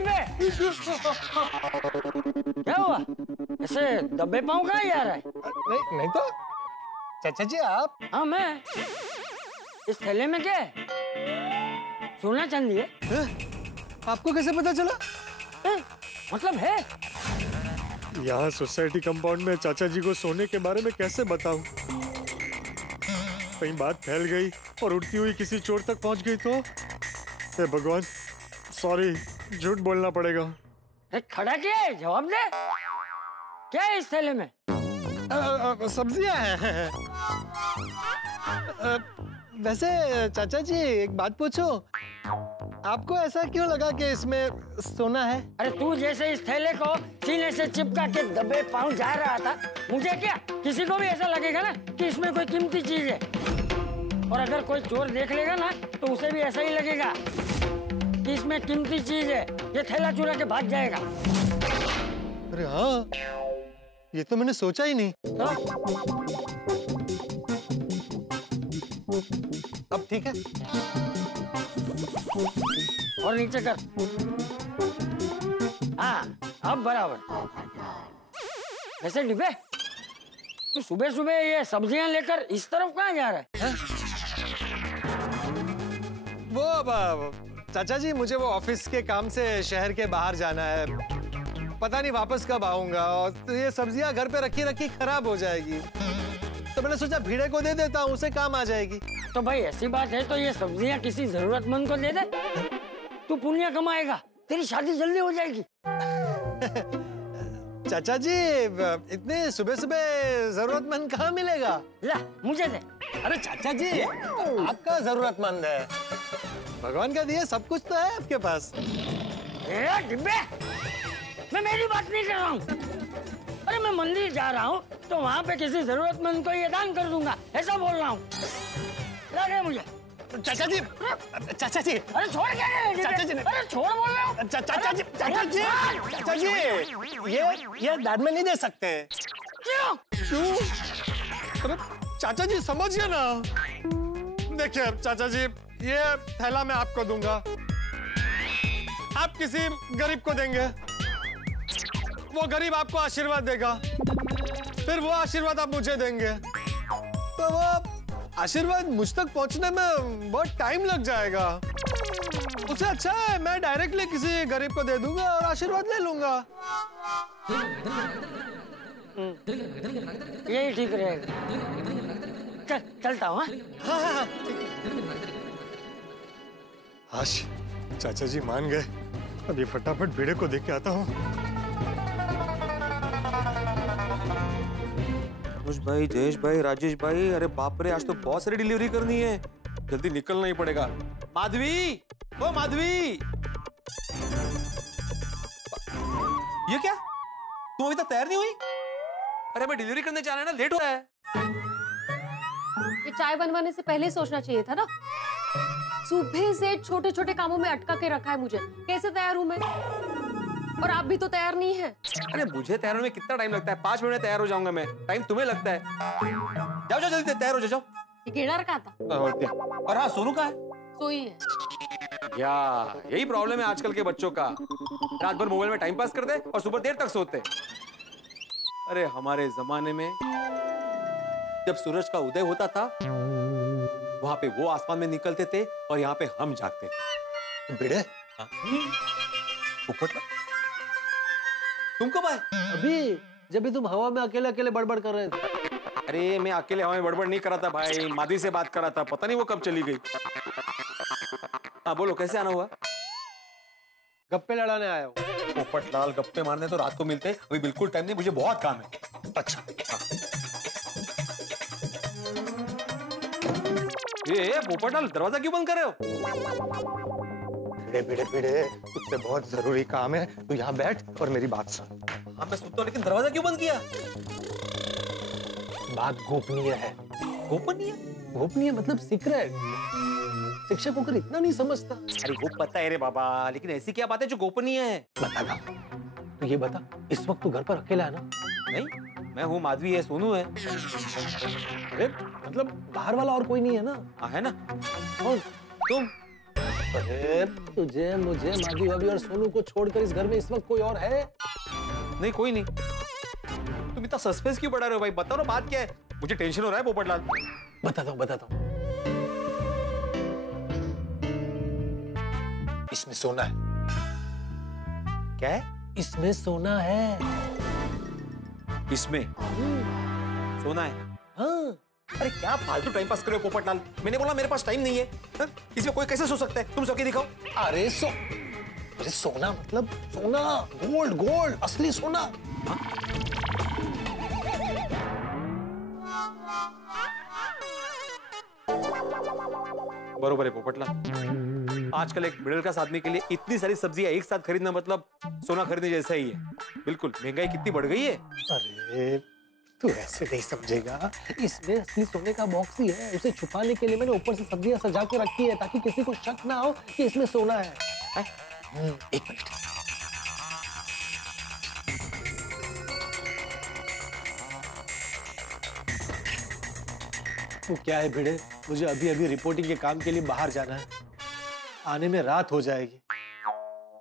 पे। क्या हुआ? ऐसे दबे पाँव कहाँ जा रहा है? नहीं नहीं तो चाचा जी आप। हाँ मैं। इस थैले में क्या है? सोना चांदी है? आपको कैसे पता चला? मतलब है? यहाँ सोसाइटी कंपाउंड में चाचा जी को सोने के बारे में कैसे बताऊं? कहीं बात फैल गई और उड़ती हुई किसी चोर तक पहुंच गई तो? हे भगवान, सॉरी, झूठ बोलना पड़ेगा। खड़ा क्या है? जवाब दे। क्या है इस थैले में? सब्जियां हैं। वैसे चाचा जी एक बात पूछूं, आपको ऐसा क्यों लगा कि इसमें सोना है? अरे तू जैसे इस थैले को सीने से चिपका के दबे पाँव जा रहा था, मुझे क्या, किसी को भी ऐसा लगेगा ना कि इसमें कोई कीमती चीज है। और अगर कोई चोर देख लेगा ना तो उसे भी ऐसा ही लगेगा कि इसमें कीमती चीज है, ये थैला चुरा के भाग जाएगा। अरे हाँ, ये तो मैंने सोचा ही नहीं। तो? अब ठीक है। और नीचे कर। हाँ अब बराबर। वैसे डिब्बे, तू सुबह सुबह ये सब्जियां लेकर इस तरफ कहाँ जा रहा है? वो चाचा जी, मुझे वो ऑफिस के काम से शहर के बाहर जाना है, पता नहीं वापस कब आऊंगा, और तो ये सब्जियां घर पे रखी रखी खराब हो जाएगी, तो मैंने सोचा भिड़े को दे देता हूँ, उसे काम आ जाएगी। तो भाई ऐसी बात है तो ये सब्जियां किसी जरूरतमंद को दे दे, तू पुण्य कमाएगा, तेरी शादी जल्दी हो जाएगी। चाचा जी इतने सुबह सुबह जरूरतमंद कहाँ मिलेगा? ला मुझे दे। अरे चाचा जी, आपका जरूरतमंद है, भगवान का दिया सब कुछ तो है आपके पास। डिब्बे, मैं मेरी बात नहीं कर रहा हूँ। अरे मैं मंदिर जा रहा हूँ तो वहाँ पे किसी जरूरतमंद को ये दान कर दूंगा, ऐसा बोल रहा हूँ। ला दे मुझे। चाचा जी, चाचा जी, अरे छोड़ क्या है? चाचा जी, अरे छोड़ बोल रहा हूँ। चाचा जी, चाचा जी, चाचा जी, ये दान में नहीं दे सकते। क्यों? क्यों? अरे चाचा जी समझिए ना, देखिए चाचा जी, ये थैला मैं आपको दूंगा, आप किसी गरीब को देंगे, वो गरीब आपको आशीर्वाद देगा, फिर वो आशीर्वाद आप मुझे देंगे, तो वो आशीर्वाद मुझ तक पहुंचने में बहुत टाइम लग जाएगा। उससे अच्छा है मैं डायरेक्टली किसी गरीब को दे दूंगा और आशीर्वाद ले लूंगा। यही ठीक रहेगा। चलता हूँ। हाँ। आश, चाचा जी मान गए, अभी फटाफट भिड़े को देख के आता हूँ। भाई, जयेश भाई, राजेश भाई, अरे बाप रे, आज तो बहुत सारी डिलीवरी करनी है, जल्दी निकलना ही पड़ेगा। माधवी, ओ माधवी, ये क्या, तुम अभी तक तैयार नहीं हुई? अरे हमें डिलीवरी करने जाना है ना, लेट हो रहा है। ये चाय बनवाने से पहले सोचना चाहिए था ना। सुबह से छोटे छोटे कामों में अटका के रखा है मुझे, कैसे तैयार हूँ मैं? और आप भी तो तैयार नहीं है। अरे मुझे तैयार होने में कितना टाइम लगता है? 5 मिनट में तैयार हो जाऊंगा मैं, टाइम तुम्हें लगता है। जाओ जाओ जल्दी तैयार हो जाओ। ये केदार कहाँ था? और हाँ, सोनू कहाँ है? सोई है। यही प्रॉब्लम है आजकल के बच्चों का, रात भर मोबाइल में टाइम पास करते और सुबह देर तक सोते। अरे हमारे जमाने में जब सूरज का उदय होता था, वहां पे वो आसमान में निकलते थे और यहाँ पे हम जागते थे। भिड़े, तुम कब आए? अभी, जब भी तुम हवा में अकेले अकेले बड़बड़ कर रहे थे। अरे मैं अकेले हवा में बड़बड़ नहीं कर रहा था भाई, माधवी से बात कर रहा था, पता नहीं वो कब चली गई। हाँ बोलो, कैसे आना हुआ? गप्पे लड़ाने आया हो? पोपट लाल, गप्पे मारने तो रात को मिलते हैं, अभी बिल्कुल टाइम नहीं, मुझे बहुत काम है। अच्छा। ये पोपट लाल, दरवाजा क्यों बंद कर रहे हो? भिड़े, तुझसे बहुत जरूरी काम है, तू यहाँ बैठ और मेरी बात सुन। हाँ मैं सुनता हूँ, लेकिन दरवाजा क्यों बंद किया? बात गोपनीय है। गोपनीय? गोपनीय मतलब सीक्रेट। शिक्षक होकर इतना नहीं समझता। अरे वो पता है रे बाबा, लेकिन ऐसी क्या बात है जो गोपनीय है? बता, तो ये बता, इस वक्त तू घर पर अकेला है ना? नहीं, मैं हूँ, माधवी है, सोनू है। अरे मतलब बाहर वाला और कोई नहीं है ना? हाँ है ना। कौन? तुम। अरे तुझे, मुझे, माधी भाभी और सोनू को छोड़कर इस घर में इस वक्त कोई और है? नहीं, कोई नहीं। तुम इतना सस्पेंस क्यों बढ़ा रहे हो भाई? बताओ ना बात क्या है, मुझे टेंशन हो रहा है पोपटलाल। बताता हूँ। इसमें सोना है। क्या है? इसमें सोना है। इसमें सोना है? हाँ। अरे क्या फालतू टाइम पास कर रहे हो पोपटलाल? मैंने बोला मेरे पास टाइम नहीं है। हा? इसमें कोई कैसे सो सकता है? तुम सो के दिखाओ। अरे सोना मतलब सोना, गोल्ड, असली सोना। बरोबर है पोपटलाल। आजकल एक मिडिल क्लास आदमी के लिए इतनी सारी सब्जियां एक साथ खरीदना मतलब सोना खरीदने जैसा ही है। बिल्कुल, महंगाई कितनी बढ़ गई है। अरे तू ऐसे नहीं समझेगा, इसमें असली सोने का बॉक्स ही है। उसे छुपाने के लिए मैंने ऊपर से सब्जियां सजा के रखी है ताकि किसी को शक ना हो कि इसमें सोना है। एक मिनट। वो क्या है भिड़े, मुझे अभी अभी रिपोर्टिंग के काम के लिए बाहर जाना है। आने में रात हो जाएगी।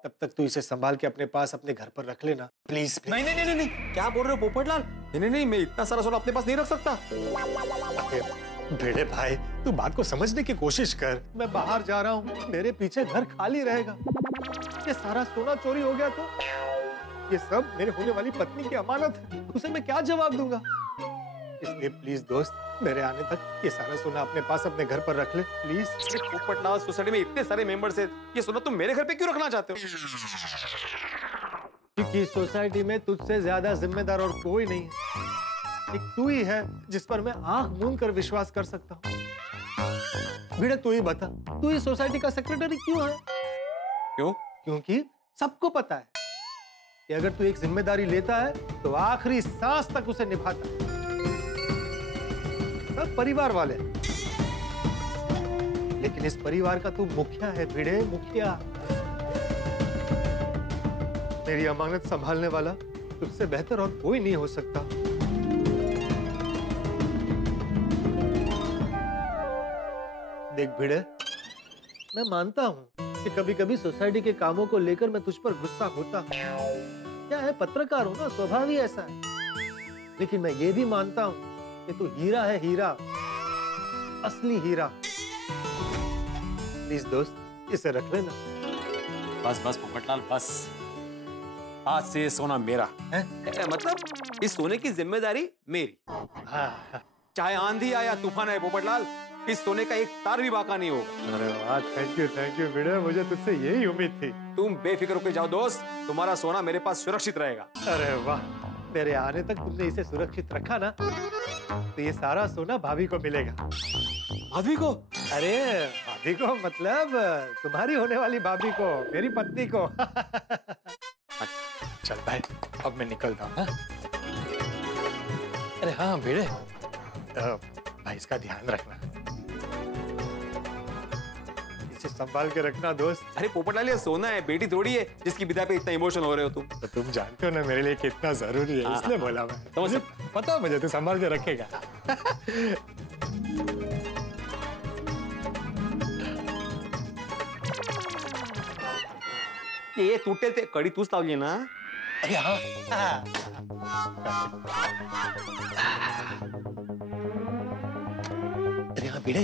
तब तक तू इसे संभाल के अपने पास अपने घर पर रख लेना प्लीज। नहीं, क्या बोल रहे हो पोपटलाल? नहीं, मैं इतना सारा सोना अपने पास नहीं रख सकता। भिड़े भाई, तू बात को समझने की कोशिश कर। मैं बाहर जा रहा हूँ, मेरे पीछे घर खाली रहेगा। ये सारा सोना चोरी हो गया तो ये सब मेरे होने वाली पत्नी की अमानत है। उसे मैं क्या जवाब दूंगा? इसलिए प्लीज दोस्त, मेरे आने तक ये सारा सोना अपने पास अपने घर पर रख ले प्लीज। पोपटलाल, सोसाइटी में इतने सारे मेंबर्स हैं, ये सोना तुम मेरे घर पे क्यों रखना चाहते हो? क्योंकि सोसाइटी में तुझसे ज्यादा जिम्मेदार और कोई नहीं है। एक तू ही है जिस पर मैं आंख मूंद कर विश्वास कर सकता हूँ। भिड़े तू ही बता, तू ही सोसाइटी का सेक्रेटरी क्यों है? क्यों? क्योंकि सबको पता है कि अगर तू एक जिम्मेदारी लेता है तो आखिरी सांस तक उसे निभाता है। सब परिवार वाले, लेकिन इस परिवार का तू मुखिया है भिड़े, मुखिया। मेरी अमानत संभालने वाला तुझसे बेहतर और कोई नहीं हो सकता। देख भिड़े, मैं मानता हूं कि कभी कभी सोसाइटी के कामों को लेकर मैं तुझ पर गुस्सा होता हूं। क्या है, पत्रकार हूं ना, स्वभाव ही ऐसा है। लेकिन मैं ये भी मानता हूं कि तू हीरा है, हीरा, असली हीरा। प्लीज दोस्त, इसे रख लेना। बस पोपटलाल, बस। आज से ये सोना मेरा है। मतलब इस सोने की जिम्मेदारी मेरी। हाँ। चाहे आंधी आया तूफान आए पोपटलाल, इस सोने का एक तार भी बाका नहीं होगा। अरे वाह, थैंक यू भिड़े, मुझे तुझसे यही उम्मीद थी। तुम बेफिक्र होकर जाओ दोस्त, तुम्हारा सोना मेरे पास सुरक्षित रहेगा। अरे वाह, मेरे आने तक तुमने इसे सुरक्षित रखा ना, तो ये सारा सोना भाभी को मिलेगा। भाभी को? अरे भाभी को मतलब तुम्हारी होने वाली भाभी को, मेरी पत्नी को। चल भाई, अब मैं निकलता हूँ। अरे हाँ भिड़े, भाई इसका ध्यान रखना, इसे संभाल के रखना दोस्त। अरे पोपटलाल, ये सोना है, बेटी थोड़ी है जिसकी विदा पे इतना इमोशनल हो रहे हो तुम। तो तुम जानते हो ना मेरे लिए कितना जरूरी है, इसलिए बोला मैं। तो मुझे पता है, मुझे तू संभाल के रखेगा। ये तुटेल ते कडी तूच लावली ना? अरे हाँ। अरे हाँ भिड़े,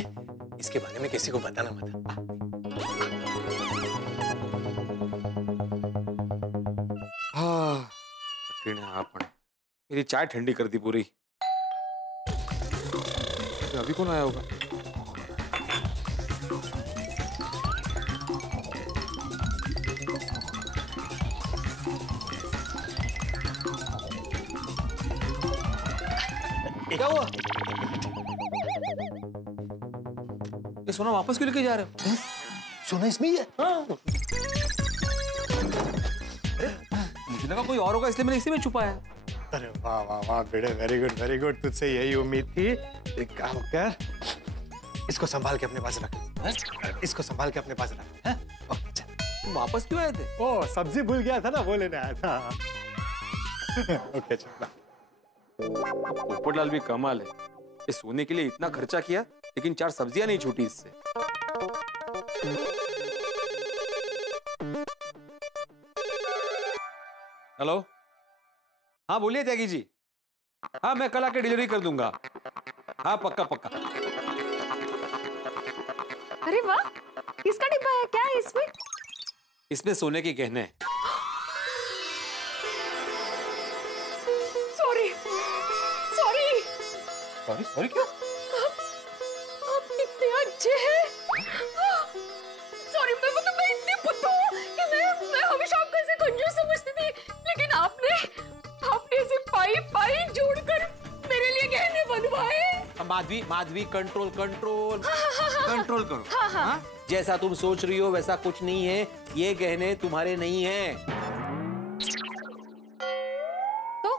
इसके बारे में किसी को बताना मत। हाँ, मेरी चाय ठंडी कर दी पूरी। अभी कौन आया होगा? क्या हुआ? ये सोना वापस क्यों लेके जा रहे हो? सोना इसमें ही है। हाँ। मुझे लगा कोई और होगा, इसलिए मैंने इसी में छुपाया। अरे वाह वाह वाह बेटे, वेरी गुड, तुझसे यही उम्मीद थी। एक काम कर, इसको संभाल के अपने पास रख। इसको संभाल के अपने पास रख। तुम वापस क्यों आए थे? ओ, सब्जी भूल गया था ना, वो लेने आया था। ओके चल। पोपटलाल भी कमाल है, ये सोने के लिए इतना खर्चा किया लेकिन 4 सब्जियां नहीं छूटी इससे। हेलो, हाँ बोलिए त्यागी जी। हाँ मैं कल आके डिलीवरी कर दूंगा। हाँ पक्का पक्का। अरे वाह, किसका डिब्बा है? क्या है इसमें? इसमें सोने के गहने हैं। सॉरी सॉरी सॉरी सॉरी क्यों? आप कितने अच्छे हैं। सॉरी, मैं इतनी बुद्धू हूँ कि मैं हमेशा आपको ऐसे कंजूस समझती थी, लेकिन आपने ऐसे पाई जोड़कर मेरे लिए गहने बनवाए। Madhavi Madhavi control control control करो। हाँ? जैसा तुम सोच रही हो वैसा कुछ नहीं है, ये गहने तुम्हारे नहीं हैं। तो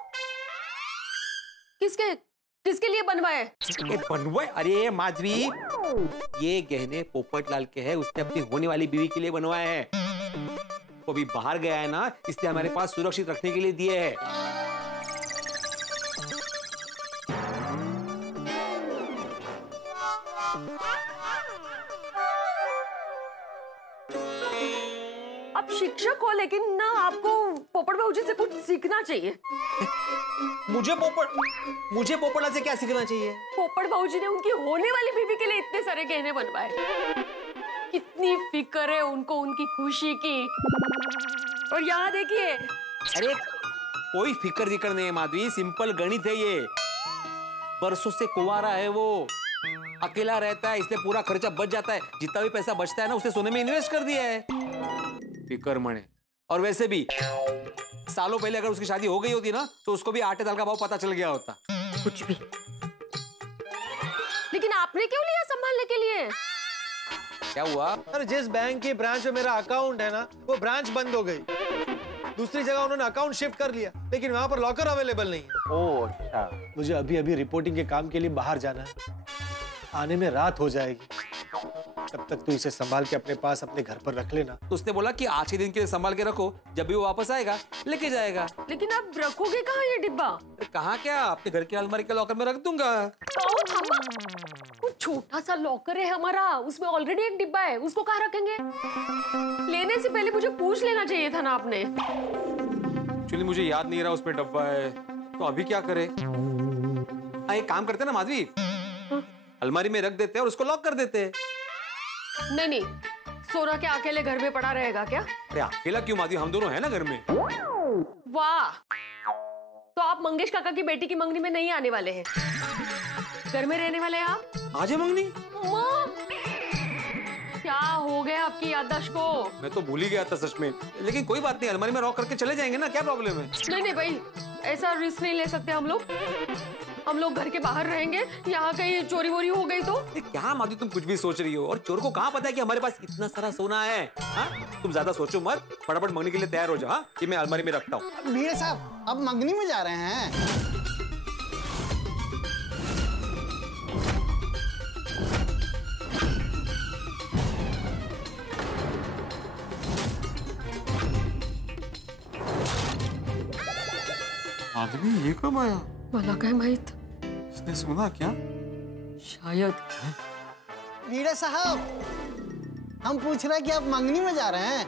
किसके लिए बनवाए? बनवाए? अरे माधवी, ये गहने पोपटलाल के हैं, उसने अपनी होने वाली बीवी के लिए बनवाए हैं। वो भी बाहर गया है ना, इसलिए हमारे पास सुरक्षित रखने के लिए दिए हैं। आप शिक्षक हो, लेकिन ना आपको पोपट बाबूजी से कुछ सीखना चाहिए। मुझे पोपटलाल से क्या सीखना चाहिए? पोपट बाबूजी ने उनकी होने वाली बीवी के लिए इतने सारे गहने बनवाए। कितनी फिक्र है उनको उनकी खुशी की। और यहाँ देखिए। अरे कोई फिक्र जिक्र नहीं है माधवी, सिंपल गणित है ये। बरसों से कुंवारा है वो, अकेला रहता है, इसलिए पूरा खर्चा बच जाता है। जितना भी पैसा बचता है ना, उसे सोने में इन्वेस्ट कर दिया है। फिक्र मणे। और वैसे भी सालों पहले अगर उसकी शादी हो गई होती ना, तो उसको भी आटे दाल का भाव पता चल गया होता। कुछ भी। लेकिन आपने क्यों लिया संभालने के लिए? क्या हुआ? अरे जिस बैंक की ब्रांच में मेरा अकाउंट है ना, वो ब्रांच बंद हो गई। दूसरी जगह उन्होंने अकाउंट शिफ्ट कर लिया, लेकिन वहां पर लॉकर अवेलेबल नहीं है। ओह अच्छा। मुझे अभी रिपोर्टिंग के काम के लिए बाहर जाना है। आने में रात हो जाएगी। तब तक तू इसे संभाल के अपने पास अपने घर पर रख लेना। तो उसने बोला कि आज के दिन के लिए संभाल के रखो, जब भी वो वापस आएगा लेके जाएगा। लेकिन आप रखोगे कहाँ ये डिब्बा? कहाँ क्या, अपने घर की अलमारी के लॉकर में रख दूंगा। वो छोटा सा लॉकर है हमारा, उसमें ऑलरेडी एक डिब्बा है, उसको कहाँ रखेंगे? लेने से पहले मुझे पूछ लेना चाहिए था ना आपने। एक्चुअली मुझे याद नहीं रहा उसमें डब्बा है, तो अभी क्या करे? एक काम करते ना माधवी, अलमारी में रख देते हैं और उसको लॉक कर देते हैं। नहीं, सोना क्या अकेले घर में पड़ा रहेगा क्या? अरे अकेला क्यों माधवी, हम दोनों हैं ना घर में। वाह, तो आप मंगेश काका की बेटी की मंगनी में नहीं आने वाले हैं, घर में रहने वाले हैं आप? आज है मंगनी? क्या हो गया आपकी याददाश्त को? मैं तो भूल ही गया था सच में, लेकिन कोई बात नहीं, अलमारी में लॉक करके चले जाएंगे ना, क्या प्रॉब्लम है? नहीं भाई, ऐसा रिस्क नहीं ले सकते हम लोग घर के बाहर रहेंगे, यहाँ कहीं चोरी वोरी हो गई तो? क्या माधवी तुम कुछ भी सोच रही हो, और चोर को कहाँ पता है कि हमारे पास इतना सारा सोना है? हाँ? तुम ज्यादा सोचो मत, फटाफट मंगनी के लिए तैयार हो जाओ। हाँ? ये मैं अलमारी में रखता हूँ। भीड़ साहब, अब मंगनी में जा रहे हैं। आदमी ये कब आया? वाला क्या माहित? इसने सुना क्या? शायद। भीड़ साहब, हम पूछ रहे हैं कि आप मंगनी में जा रहे हैं।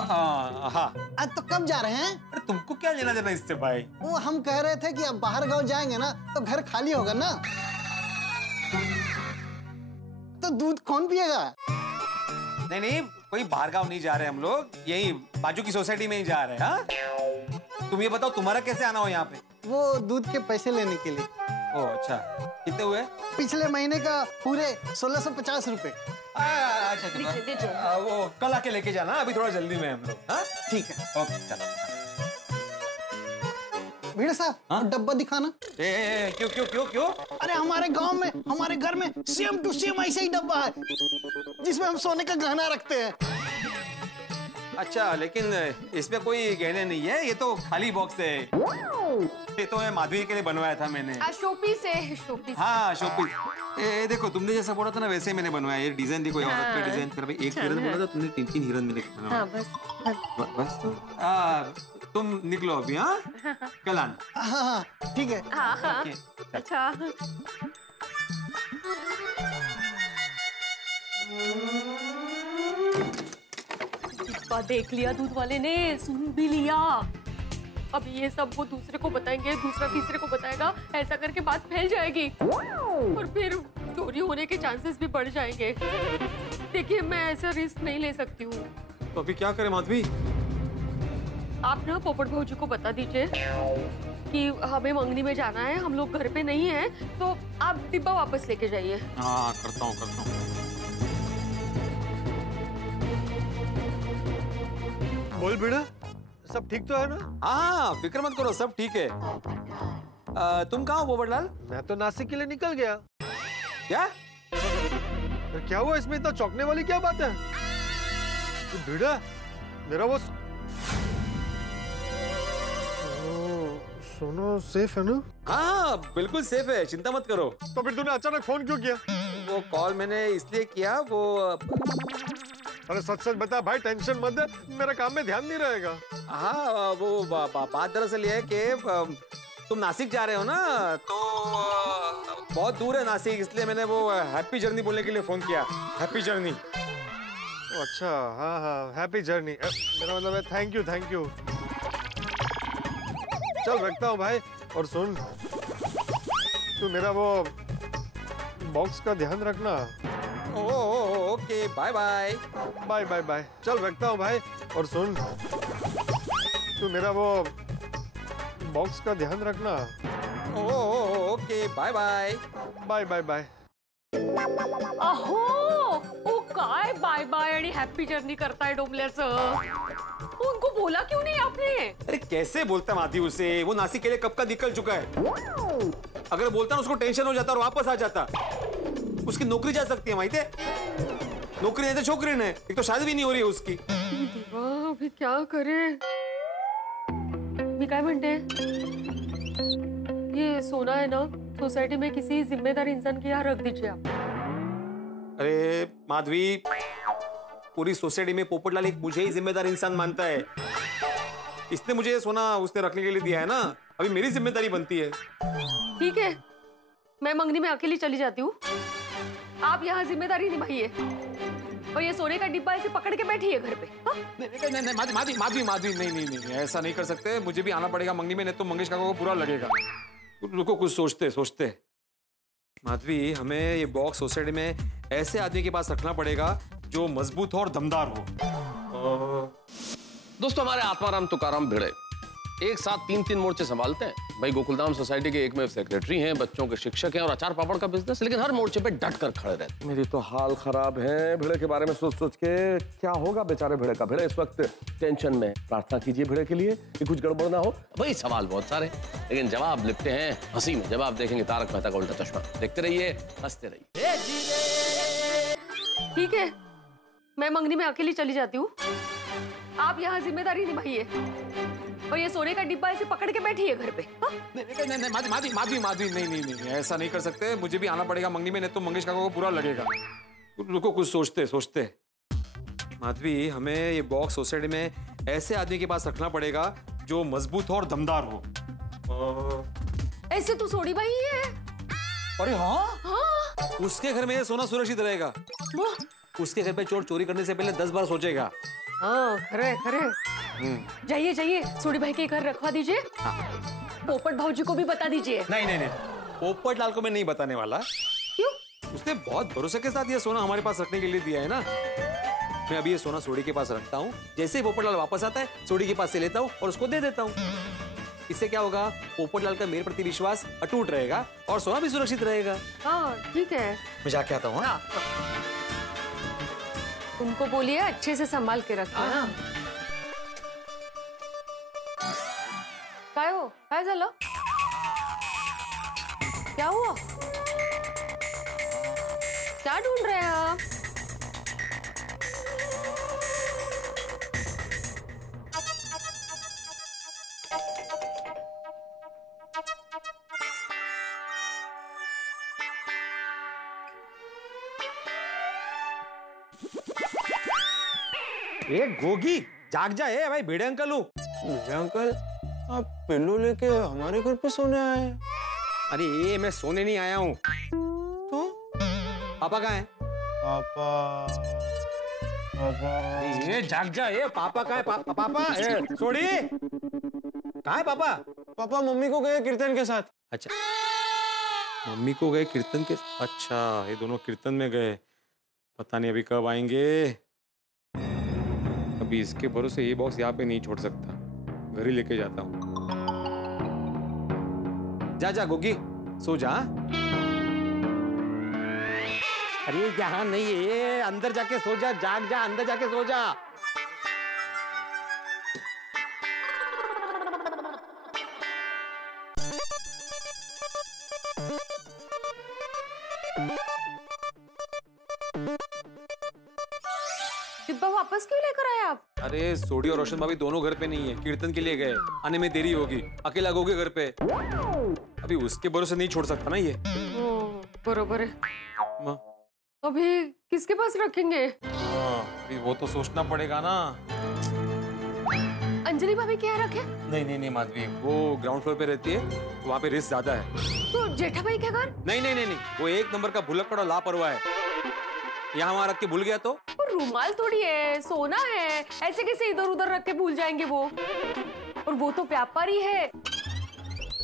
हाँ। आज तो कब जा रहे हैं? अरे तुमको क्या लेना देना इससे भाई? वो हम कह रहे थे कि अब बाहर गांव जाएंगे ना, तो घर खाली होगा ना, तो दूध कौन पिएगा? नहीं, कोई बाहर गाँव नहीं जा रहे हम लोग, यही बाजू की सोसाइटी में ही जा रहे हैं। हाँ? तुम ये बताओ, तुम्हारा कैसे आना हो यहाँ पे? वो दूध के पैसे लेने के लिए। ओह अच्छा, कितने हुए? पिछले महीने का पूरे 1650 रुपए। अच्छा, वो कल आके लेके जाना, अभी थोड़ा जल्दी में हम लोग। हाँ? ठीक है। ओके चलो। भीड़ साहब, हाँ? डब्बा दिखाना। क्यों? अरे हमारे गांव में, हमारे घर में सेम टू सेम ऐसा ही डब्बा है, जिसमें हम सोने का गहना रखते हैं। अच्छा, लेकिन इसमें कोई गहने नहीं है, ये तो खाली बॉक्स है। ये तो माधवी के लिए बनवाया था मैंने। शोपीस है, शोपीस। हाँ शोपीस। देखो तुमने जैसा बोला था ना, वैसे मैंने बनवाया। ये डिजाइन देखो, औरत का डिजाइन। फिर भाई एक हिरन बोला था तुमने, 3 हिरन मैंने बनवाया। हाँ, बस तो तुम निकलो अभी। हाँ कल आना। हाँ, ठीक है। हाँ। अच्छा, देख लिया दूध वाले ने, सुन भी लिया। अब ये सब वो दूसरे को बताएंगे, दूसरा तीसरे को बताएगा, ऐसा करके बात फैल जाएगी और फिर चोरी होने के चांसेस भी बढ़ जाएंगे। देखिए मैं ऐसा रिस्क नहीं ले सकती हूँ। तो अभी क्या करें माधवी? आप ना पोपट भौजी को बता दीजिए कि हमें मंगनी में जाना है, हम लोग घर पे नहीं हैं, तो आप डिब्बा वापस लेके जाइए। हाँ करता हूँ। बोल बेटा, सब ठीक तो है ना? हाँ फिक्र मत करो, सब ठीक है। तुम कहाँ हो पोपटलाल? मैं तो नासिक के लिए निकल गया। क्या? क्या हुआ इसमें इतना चौंकने वाली क्या बात है? बेटा मेरा वो सोना सेफ है ना? हाँ बिल्कुल सेफ है, चिंता मत करो। तो फिर तूने अचानक फोन क्यों किया? वो कॉल मैंने इसलिए किया, वो अरे सच सच बता भाई, टेंशन मत दे, मेरा काम में ध्यान नहीं रहेगा। हाँ वो बात दरअसल ये है कि तुम नासिक जा रहे हो ना, तो बहुत दूर है नासिक, इसलिए मैंने वो हैप्पी जर्नी बोलने के लिए फोन किया। Happy journey. अच्छा हाँ हाँ, हैप्पी जर्नी। मेरा मतलब है थैंक यू। चल रखता हूँ भाई। और सुन, तू मेरा वो बॉक्स का ध्यान रखना। Okay bye bye. बाय। चल रखता हूँ भाई। और सुन, तू मेरा वो बॉक्स का ध्यान रखना। Okay bye bye. अहो ओ काय बाय बाय आणि हॅपी जर्नी करताय डोंबल्याचं? उनको बोला क्यों नहीं आपने? अरे कैसे बोलता माधी उसे, वो नासिक के लिए कब का निकल चुका है। अगर बोलता ना उसको टेंशन हो जाता और वापस आ जाता। उसकी नौकरी जा सकती है, माहिती है? नौकरी नहीं तो छोकरी नहीं, एक तो शादी भी नहीं हो रही है उसकी। अभी क्या करे? मी काय म्हणते, ये सोना है ना, सोसाइटी में किसी जिम्मेदार इंसान के यहाँ रख दीजिए आप। अरे माधवी, पूरी सोसाइटी में पोपटलाल एक मुझे ही जिम्मेदार इंसान मानता है। इसने मुझे सोना उसने रखने के लिए दिया है ना, अभी मेरी जिम्मेदारी बनती है। ठीक है, मैं मंगनी में अकेली चली जाती हूँ, आप यहाँ जिम्मेदारी निभाइए और ये सोने का डिब्बा ऐसे पकड़ के बैठिए घर पे। नहीं माधवी नहीं, ऐसा नहीं कर सकते, मुझे भी आना पड़ेगा मंगनी में, नहीं तो मंगेश काका को बुरा लगेगा। रुको, कुछ सोचते। माधवी, हमें ये बॉक्स सोसाइटी में ऐसे आदमी के पास रखना पड़ेगा जो मजबूत हो और दमदार हो। दोस्तों, हमारे आत्माराम तुकाराम भिड़े एक साथ तीन मोर्चे संभालते हैं। भाई गोकुलधाम सोसाइटी के एकमेव सेक्रेटरी हैं, बच्चों के शिक्षक हैं और अचार पापड़ का बिजनेस, लेकिन हर मोर्चे पे डट कर खड़े रहते हैं। मेरी तो हाल खराब है भिड़े के बारे में सोच के। क्या होगा बेचारे भिड़े का? भिड़े इस वक्त टेंशन में। प्रार्थना कीजिए भिड़े के लिए कि कुछ गड़बड़ ना हो। भाई सवाल बहुत सारे, लेकिन जवाब लिखते हैं हंसी में। जवाब देखेंगे तारक मेहता का उल्टा चश्मा। देखते रहिए, हंसते रहिए। ठीक है, मैं मंगनी में अकेली चली जाती हूँ, आप यहाँ जिम्मेदारी निभाइए और ये सोने का डिब्बा ऐसे पकड़ के बैठिए घर पे। नहीं माधवी, ऐसा नहीं कर सकते, मुझे भी आना पड़ेगा मंगनी में, नहीं तो मंगेश काका को बुरा लगेगा। रुको, कुछ सोचते। माधवी, हमें ये बॉक्स सोसाइटी में ऐसे आदमी के पास रखना पड़ेगा जो मजबूत हो और दमदार हो। ऐसे तो सोडी भाई है। अरे हाँ, उसके घर में ये सोना सुरक्षित रहेगा। उसके घर पे चोर चोरी करने से पहले 10 बार सोचेगा। हाँ, खरे। जाइए, सोडी भाई के घर रखवा दीजिए। पोपट भाऊजी को भी बता दीजिए। नहीं, पोपट लाल को मैं नहीं बताने वाला। क्यों? उसने बहुत भरोसे के साथ ये सोना हमारे पास रखने के लिए दिया है ना। मैं अभी ये सोना सोडी के पास रखता हूँ, जैसे ही पोपट लाल वापस आता है सोडी के पास से लेता हूँ और उसको दे देता हूँ। इससे क्या होगा, पोपट लाल का मेरे प्रति विश्वास अटूट रहेगा और सोना भी सुरक्षित रहेगा। हाँ ठीक है, मैं जाके आता हूँ। उनको बोलिए अच्छे से संभाल के रखना। काय झालं? क्या हुआ? क्या ढूंढ रहे हैं आप? ए गोगी, जाग जा। ए भाई, भिड़े अंकल हूँ। भिड़े अंकल, आप पिल्लू लेके हमारे घर पे सोने आए? अरे ये मैं सोने नहीं आया हूँ। तो पापा कहाँ हैं? पापा ये जाग जा। ये पापा कहाँ है? पापा, ए सोडी, कहाँ है पापा? पापा मम्मी को गए कीर्तन के साथ। अच्छा, मम्मी को गए कीर्तन के। अच्छा, ये दोनों कीर्तन में गए, पता नहीं अभी कब आएंगे। अभी इसके भरोसे ये बॉक्स यहाँ पे नहीं छोड़ सकता, घर ही लेके जाता हूँ। जा जा गोगी, सो जा। अरे यहाँ नहीं है, अंदर जाके सो जा, जाग जा, अंदर जाके सो जा। डिब्बा वापस क्यों लेकर आए आप? अरे सोडी और रोशन भाभी दोनों घर पे नहीं है, कीर्तन के लिए गए, आने में देरी होगी, अकेला गोगे घर पे, अभी उसके भरोसे नहीं छोड़ सकता ना ये। बरोबर है। अभी किसके पास रखेंगे? अभी वो तो सोचना पड़ेगा ना। अंजलि भाभी क्या रखे? नहीं माधवी, वो ग्राउंड फ्लोर पे रहती है, वहाँ पे रिस्क ज्यादा है। तो जेठा भाई क्या घर? नहीं, वो एक नंबर का भुलक्कड़ और लापरवाह है, यहाँ वहाँ रख के भूल गया तो। रुमाल थोड़ी है, सोना है, ऐसे कैसे इधर उधर रख के भूल जाएंगे वो? और वो तो व्यापारी है,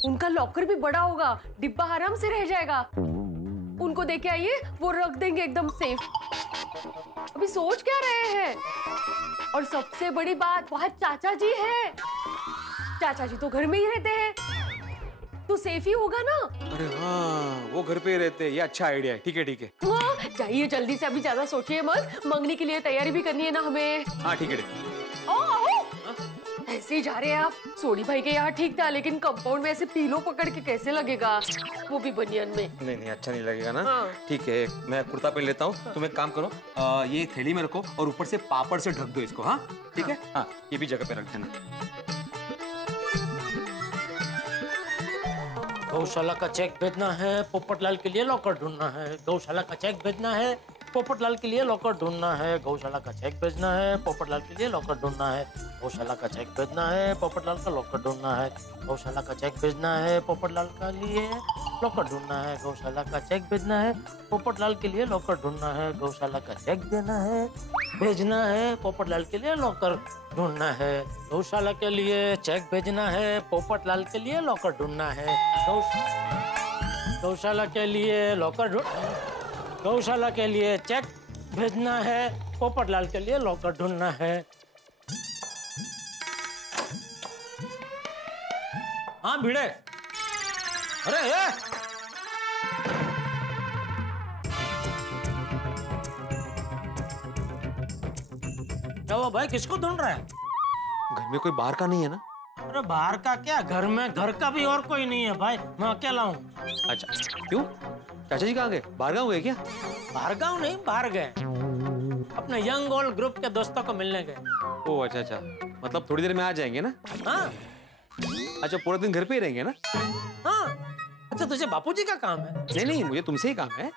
उनका लॉकर भी बड़ा होगा, डिब्बा आराम से रह जाएगा। उनको देके आइए, वो रख देंगे एकदम सेफ। अभी सोच क्या रहे हैं? और सबसे बड़ी बात, वहाँ चाचा जी है, चाचा जी तो घर में ही रहते हैं, तो सेफ ही होगा ना। अरे हाँ, वो घर पे ही रहते हैं, ये अच्छा आइडिया है। ठीक है हाँ, जाइए जल्दी से, अभी ज्यादा सोचिए मत, मंगनी के लिए तैयारी भी करनी है ना हमें। हाँ ठीक है। ऐसे ही जा रहे हैं आप? सोडी भाई के यहाँ ठीक था, लेकिन कंपाउंड में ऐसे पीलो पकड़ के कैसे लगेगा, वो भी बनियान में? नहीं अच्छा नहीं लगेगा ना। हाँ। ठीक है, मैं कुर्ता पहन लेता हूँ। तुम एक काम करो, ये थैली में रखो और ऊपर से पापड़ से ढक दो इसको। हाँ ठीक है। हाँ, ये भी जगह पे रख देना। गौशाला का चेक भेजना है, पोपटलाल के लिए लॉकर ढूंढना है। गौशाला का चेक भेजना है, पोपटलाल के लिए लॉकर ढूंढना है। गौशाला का चेक भेजना है, पोपटलाल के लिए लॉकर ढूंढना है। गौशाला का चेक भेजना है, पोपटलाल का लॉकर ढूंढना है। गौशाला का चेक भेजना है, पोपटलाल का लिए लॉकर ढूंढना है। गौशाला का चेक भेजना है, पोपटलाल के लिए लॉकर ढूंढना है। गौशाला का चेक देना है, भेजना है, पोपटलाल के लिए लॉकर ढूंढना है। गौशाला के लिए चेक भेजना है, पोपटलाल के लिए लॉकर ढूंढना है। गौशाला के लिए लॉकर गौशाला के लिए चेक भेजना है, पोपटलाल के लिए लॉकर ढूंढना है। हाँ भिड़े, अरे क्या हुआ भाई, किसको ढूंढ रहा है? घर में कोई बाहर का नहीं है ना? अरे बाहर का क्या, घर में घर का भी और कोई नहीं है भाई, मैं अकेला हूँ। अच्छा, क्यों? चाचा जी कहाँ गए? बाहर गाँव गए क्या? बाहर गाँव नहीं, बाहर गए, अपने यंग ओल्ड ग्रुप के दोस्तों को मिलने गए। ओह अच्छा, मतलब थोड़ी देर में आ जाएंगे ना? हाँ। अच्छा, पूरा दिन घर पे ही रहेंगे ना? हाँ। अच्छा, तुझे बापूजी का काम है? नहीं, मुझे तुमसे ही काम है।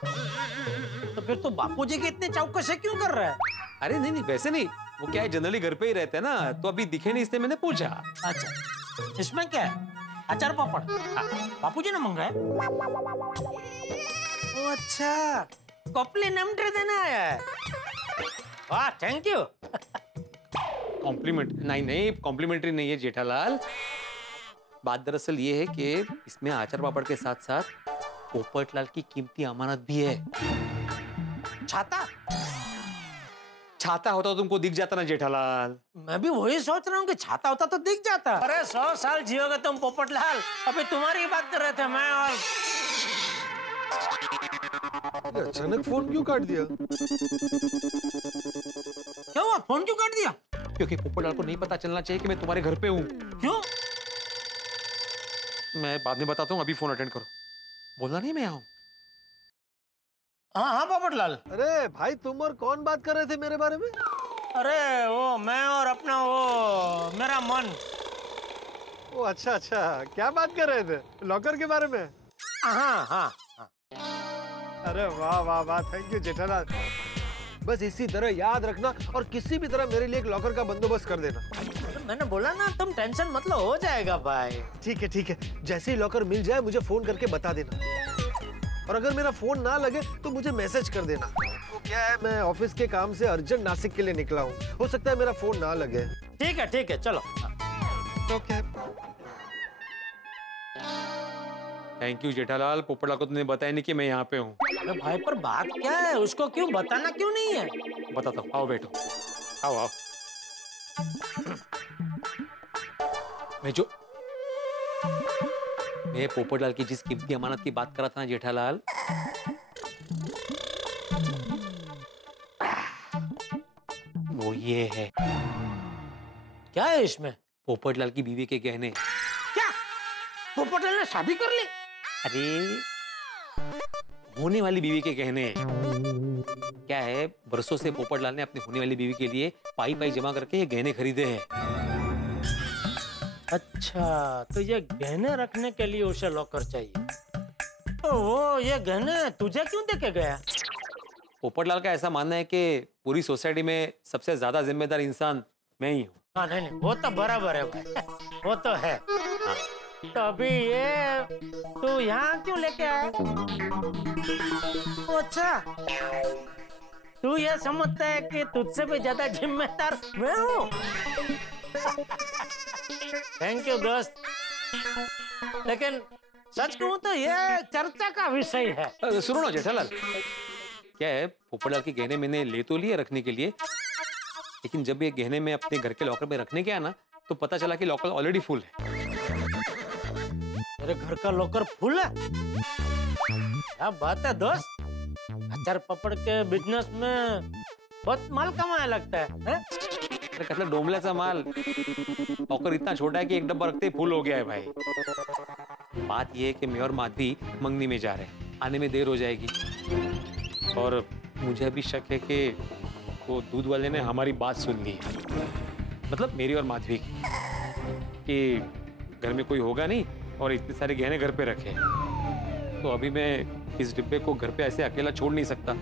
तो फिर तू बापूजी के इतने चौकसे क्यों कर रहा है? अरे नहीं, वैसे नहीं, वो क्या है, जनरली घर पे ही रहते हैं ना, तो अभी दिखे नहीं इसलिए मैंने पूछा। अच्छा, इसमें क्या है? अचार पापड़? बापूजी ने मंगाया? ओ अच्छा, कॉम्प्लीमेंट्री देना आया है। वाह, थैंक यू। कॉम्प्लीमेंट? नहीं, कॉम्प्लीमेंट्री नहीं है जेठालाल। बात दरअसल ये है कि इसमें आचार पापड़ के साथ साथ पोपटलाल की कीमती अमानत भी है। छाता होता तो तुमको दिख जाता ना जेठालाल। मैं भी वही सोच रहा हूँ कि छाता होता तो दिख जाता। अरे 100 साल जियोगे तुम पोपटलाल, अभी तुम्हारी बात कर रहे थे मैं और। अचानक फोन क्यों काट दिया? क्या हुआ, फोन क्यों काट दिया? क्योंकि पोपटलाल को नहीं पता चलना चाहिए कि मैं तुम्हारे घर पे हूँ। क्यों? मैं बाद में बताता हूँ, अभी फोन अटेंड करो। बोलना नहीं मैं आऊँ। हाँ पोपटलाल। अरे भाई, तुम और कौन बात कर रहे थे मेरे बारे में? अरे वो मैं और अपना वो मेरा मन। ओ अच्छा, क्या बात कर रहे थे? लॉकर के बारे में? हाँ। अरे वाह, थैंक यू जेठालाल। बस इसी तरह याद रखना और किसी भी तरह मेरे लिए एक लॉकर का बंदोबस्त कर देना। मैंने बोला ना, तुम टेंशन मत लो, हो जाएगा भाई। ठीक है, जैसे ही लॉकर मिल जाए मुझे फोन करके बता देना, और अगर मेरा फोन ना लगे तो मुझे मैसेज कर देना। तो क्या है, मैं ऑफिस के काम से अर्जेंट नासिक के लिए निकला हूँ, हो सकता है मेरा फोन ना लगे। ठीक है, चलो। तो क्या थैंक यू जेठालाल, पोपटलाल को तुमने बताया नहीं कि मैं यहाँ पे हूँ। अरे भाई पर बात क्या है, उसको क्यों बताना क्यों नहीं है? बताता हूँ, आओ बैठो, आओ आओ। मैं पोपटलाल की जिस कीमती अमानत की बात कर रहा था ना जेठालाल, वो ये है। क्या है इसमें? पोपटलाल की बीवी के गहने। क्या पोपटलाल ने शादी कर ली? अरे होने वाली बीवी के गहने। क्या है, बरसों से पोपटलाल ने अपनी होने वाली बीवी के लिए पाई पाई जमा करके ये गहने खरीदे हैं। अच्छा, तो ये गहने रखने के लिए उसे लॉकर चाहिए। तो वो ये गहने तुझे क्यों देके गया? पोपटलाल का ऐसा मानना है कि पूरी सोसाइटी में सबसे ज्यादा जिम्मेदार इंसान मैं ही हूँ। हाँ नहीं नहीं, वो तो बराबर है भाई, वो तो है। हाँ। तो अभी ये तू यहाँ क्यों लेके आया? अच्छा, तू ये समझता है कि तुझसे भी ज्यादा जिम्मेदार मैं हूँ? थैंक यू दोस्त, लेकिन सच कहूँ तो ये चर्चा का विषय है। सुनो ना जेठालाल, क्या है, पोपटलाल के गहने मैंने ले तो लिए रखने के लिए, लेकिन जब ये गहने में अपने घर के लॉकर में रखने गया ना, तो पता चला कि लॉकर ऑलरेडी फुल है। मेरे घर का लॉकर फुल है? क्या बात है दोस्त, अचार पापड़ के बिजनेस में बहुत माल कमाया लगता है? अरे मतलब डोमल्याचा माल, लॉकर इतना छोटा है कि एक डब्बा रखते ही फुल हो गया है भाई। बात यह है कि मैं और माधवी मंगनी में जा रहे हैं, आने में देर हो जाएगी, और मुझे अभी शक है कि वो दूध वाले ने हमारी बात सुन ली है, मतलब मेरी और माधवी की, कि घर में कोई होगा नहीं और इतने सारे गहने घर पे रखे। तो अभी मैं इस डिब्बे को घर पे ऐसे अकेला छोड़ नहीं सकता।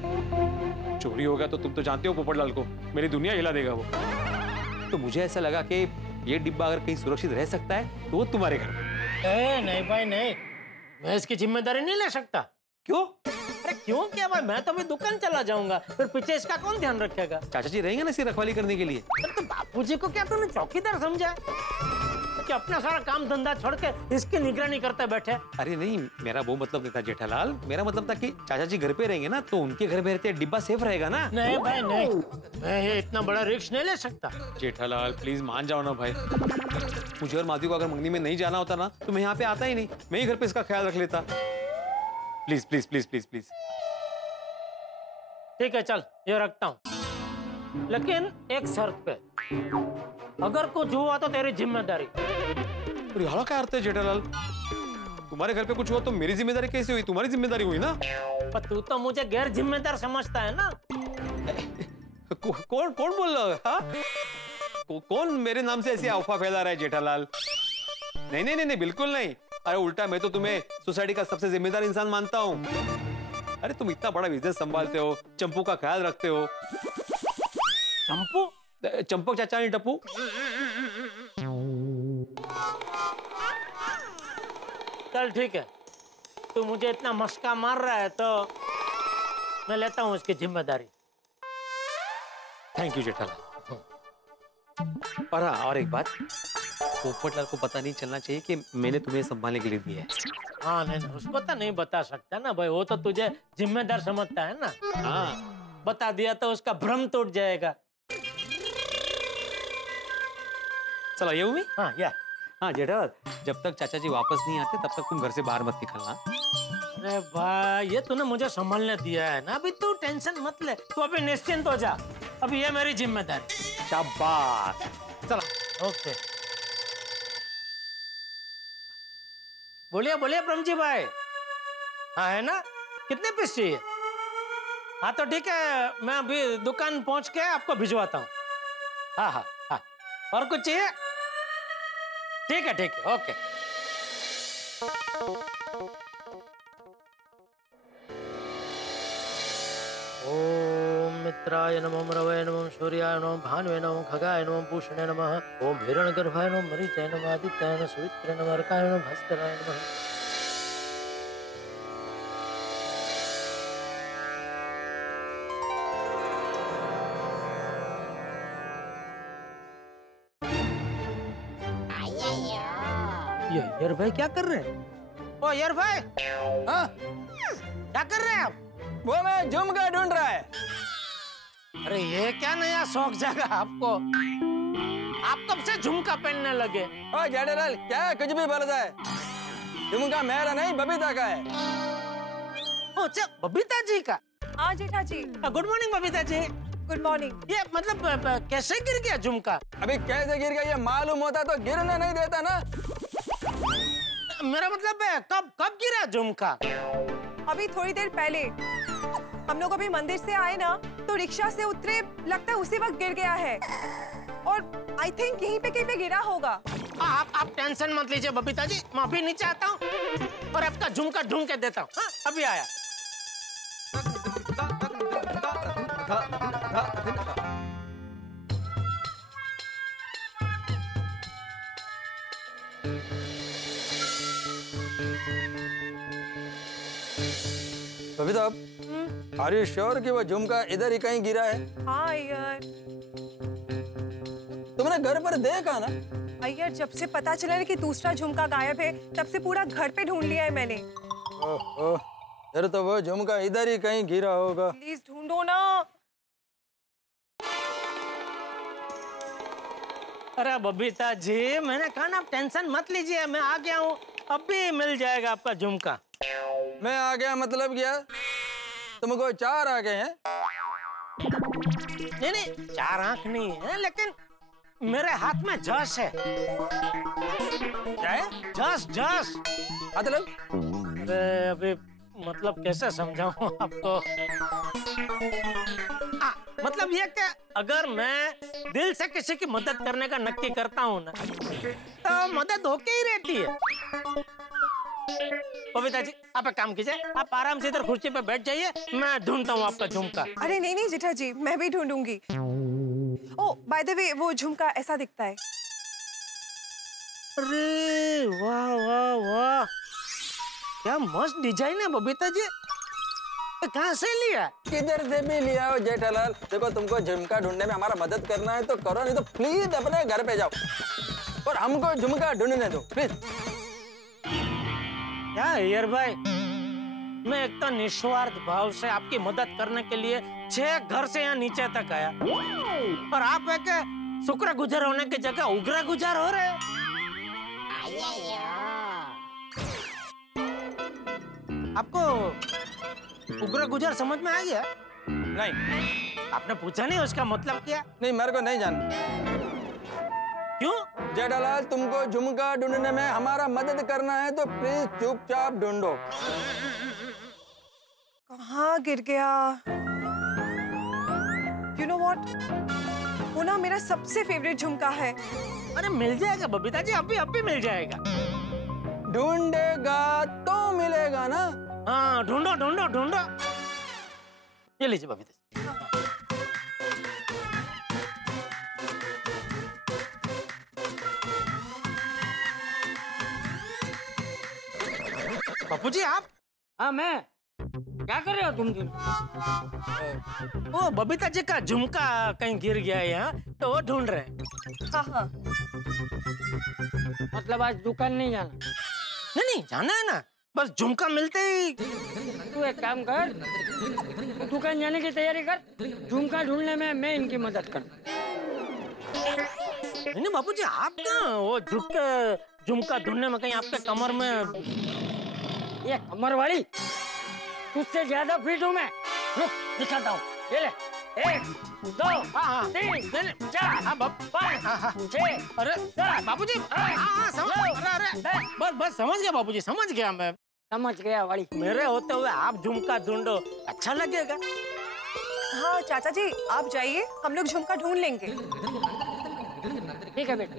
चोरी होगा तो तुम तो जानते हो पोपटलाल को, मेरी दुनिया हिला देगा वो। तो मुझे ऐसा लगा कि ये डिब्बा अगर कहीं सुरक्षित रह सकता है तो वो तुम्हारे घर में। नहीं भाई नहीं, मैं इसकी जिम्मेदारी नहीं ले सकता। क्यों? अरे क्यों क्या भाई, मैं तो अभी दुकान चला जाऊंगा, फिर पीछे इसका कौन ध्यान रखेगा? चाचा जी रहेंगे ना इसकी रखवाली करने के लिए। तो बापूजी को क्या तूने चौकीदार समझा कि अपना सारा काम धंधा छोड़ के इसकी निगरानी करते बैठे? अरे नहीं, मेरा वो मतलब नहीं था जेठालाल, मेरा मतलब था कि चाचा जी घर पे रहेंगे ना, तो उनके घर में रहते डिब्बा सेफ रहेगा ना। नहीं भाई नहीं, मैं ये इतना बड़ा रिस्क नहीं ले सकता। जेठालाल प्लीज मान जाओ ना भाई, मुझे और माधवी को अगर मंगनी में नहीं जाना होता ना, तो मैं यहाँ पे आता ही नहीं, मैं ही घर पे इसका ख्याल रख लेता। Please please please please please. ठीक है चल, ये रखता हूँ, लेकिन एक शर्त पे, अगर कुछ हुआ तो तेरी जिम्मेदारी। रिहाड़ा क्या अर्थ है जेठालाल? तुम्हारे घर पे कुछ हुआ तो मेरी जिम्मेदारी कैसे हुई? तुम्हारी जिम्मेदारी हुई ना। पर तू तो मुझे गैर जिम्मेदार समझता है ना। कौन कौन बोल रहा है? कौन मेरे नाम से ऐसी अफवाह फैला रहा है जेठालाल? नहीं नहीं नहीं, बिल्कुल नहीं। अरे उल्टा, मैं तो तुम्हें सोसाइटी का सबसे जिम्मेदार इंसान मानता हूँ। अरे तुम इतना बड़ा बिजनेस संभालते हो, चंपू का ख्याल रखते हो। चंपू? चंपक चाचा नहीं टप्पू। चल ठीक है, तू मुझे इतना मस्का मार रहा है तो मैं लेता हूँ उसकी जिम्मेदारी। Thank you Jethalal. और हाँ, और एक बात, पोपटलाल को पता नहीं चलना चाहिए कि मैंने तुम्हें संभालने के लिए दिया है। हाँ नहीं नहीं, उसको तो नहीं बता सकता ना भाई, वो तो तुझे जिम्मेदार समझता है ना। हाँ, बता दिया तो उसका भ्रम टूट जाएगा। चलो ये हुई। हाँ या हाँ जेठालाल, जब तक चाचा जी वापस नहीं आते तब तक तुम घर से बाहर मत निकलना। अरे भाई, ये तूने मुझे संभालने दिया है ना, अभी तू टेंशन मत ले, तू अभी निश्चिंत हो जा, अभी ये मेरी जिम्मेदारी। शाबाश, चलो। ओके, बोलिए बोलिए प्रमजी भाई। हाँ है ना, कितने पीस चाहिए? हाँ तो ठीक है, मैं अभी दुकान पहुंच के आपको भिजवाता हूँ। हाँ हाँ हाँ, और कुछ चाहिए? ठीक है ओके। ओम मित्राय नमः, रवये नमः, सूर्याय नमः, भानुवे नमः, खगाय नमः, पूषणे नमः, ओम हिरण्यगर्भाय नमः, मरीचाय नमः, आदित्याय नमः, सुवित्रे नमः, अर्काय नमः, भास्कराय नमः। ये यार भाई क्या कर रहे हैं? ओ यार भाई, हाँ क्या कर रहे हैं आप? वो मैं झुमका ढूंढ रहा है। अरे ये क्या नया शौक जागा आपको? आप कब से झुमका पहनने लगे? ओ जेठालाल, क्या कुछ भी बोलता है? झुमका मेरा नहीं, बबीता का है। अच्छा, बबीता जी का? हाँ Jetha ji. Good morning Babita ji. Good morning. ये मतलब कैसे गिर गया झुमका? अभी कैसे गिर गया ये मालूम होता तो गिरने नहीं देता ना। मेरा मतलब है कब गिरा झुमका? अभी थोड़ी देर पहले हम लोग अभी मंदिर से आए ना, तो रिक्शा से उतरे, लगता है उसी वक्त गिर गया है। और आई थिंक यहीं पे कहीं पे गिरा होगा। आप टेंशन मत लीजिए बबीता जी, मैं अभी नीचे आता हूँ और आपका झुमका ढूंढ के देता हूँ। अभी आया। बबीता, आर यू श्योर कि वो झुमका इधर ही कहीं गिरा है? हाँ यार। तुमने घर पर देखा ना? यार जब से पता चला ना कि दूसरा झुमका गायब है, तब से पूरा घर पे ढूंढ लिया है मैंने। ओह, फिर तो वो झुमका इधर ही कहीं गिरा होगा। प्लीज ढूंढो ना। अरे बबीता जी, मैंने कहा ना आप टेंशन मत लीजिए, मैं आ गया हूँ, अभी मिल जाएगा आपका झुमका। मैं आ गया मतलब क्या? तुमको 4 आंखें हैं? नहीं, 4 आंख नहीं है, लेकिन मेरे हाथ में जश है। क्या है? जश। मतलब? अरे अभी मतलब कैसे समझाऊं आपको? मतलब ये कि अगर मैं दिल से किसी की मदद करने का नक्की करता हूँ ना, तो मदद होके ही रहती है। बबीता जी, आप एक काम कीजिए, आप आराम से इधर कुर्सी पे बैठ जाइए, मैं ढूंढता हूँ आपका झुमका। अरे नहीं जेठा जी, मैं भी ढूंढूंगी। ओह बाय द वे, वो झुमका ऐसा दिखता है। अरे वाह वाह वाह, क्या मस्त डिजाइन है बबीता जी, कहाँ से लिया? किधर से भी लिया हो जेठालाल। देखो, तुमको झुमका ढूंढने में हमारा मदद करना है तो करो, नहीं तो प्लीज अपने घर पे जाओ और हमको झुमका ढूंढने दो प्लीज। क्या यार भाई, मैं एक तो निस्वार्थ भाव से आपकी मदद करने के लिए 6 घर से यहाँ नीचे तक आया, और आप एक शुक्रगुजार होने की जगह उग्र गुजार हो रहे हैं। आपको उग्र गुजार समझ में आ गया? नहीं। आपने पूछा नहीं उसका मतलब क्या? नहीं, मेरे को नहीं जानना। क्यों? जेठालाल, तुमको झुमका ढूंढने में हमारा मदद करना है तो प्लीज चुपचाप ढूंढो। कहाँ गिर गया? You know what? वो ना मेरा सबसे फेवरेट झुमका है। अरे मिल जाएगा बबीता जी, अभी मिल जाएगा। ढूंढेगा तो मिलेगा ना? हाँ, ढूंढो। ये लीजिए बबीता जी। बापू जी आप? हाँ मैं। क्या कर रहे हो तुम? वो बबीता जी का झुमका कहीं गिर गया है यहाँ, तो वो ढूंढ रहे हैं। हाँ। मतलब आज दुकान नहीं जाना? नहीं, जाना है ना, बस झुमका मिलते ही। तू एक काम कर, दुकान जाने की तैयारी कर, झुमका ढूंढने में मैं इनकी मदद कर। नहीं बापू जी, आप कहाँ वो झुक के झुमका ढूंढने में कहीं आपके कमर में? ये कमर वाली तुझसे ज्यादा फिट हूँ मैं। रुक, दिखाता हूँ। ये ले, 1 2 3 4 5 6। अरे बाबूजी, बस समझ गया बाबूजी, समझ गया मैं। समझ गया वाली। मेरे होते हुए आप झुमका ढूंढो, अच्छा लगेगा। हाँ चाचा जी, आप जाइए, हम लोग झुमका ढूंढ लेंगे। ठीक है बेटा।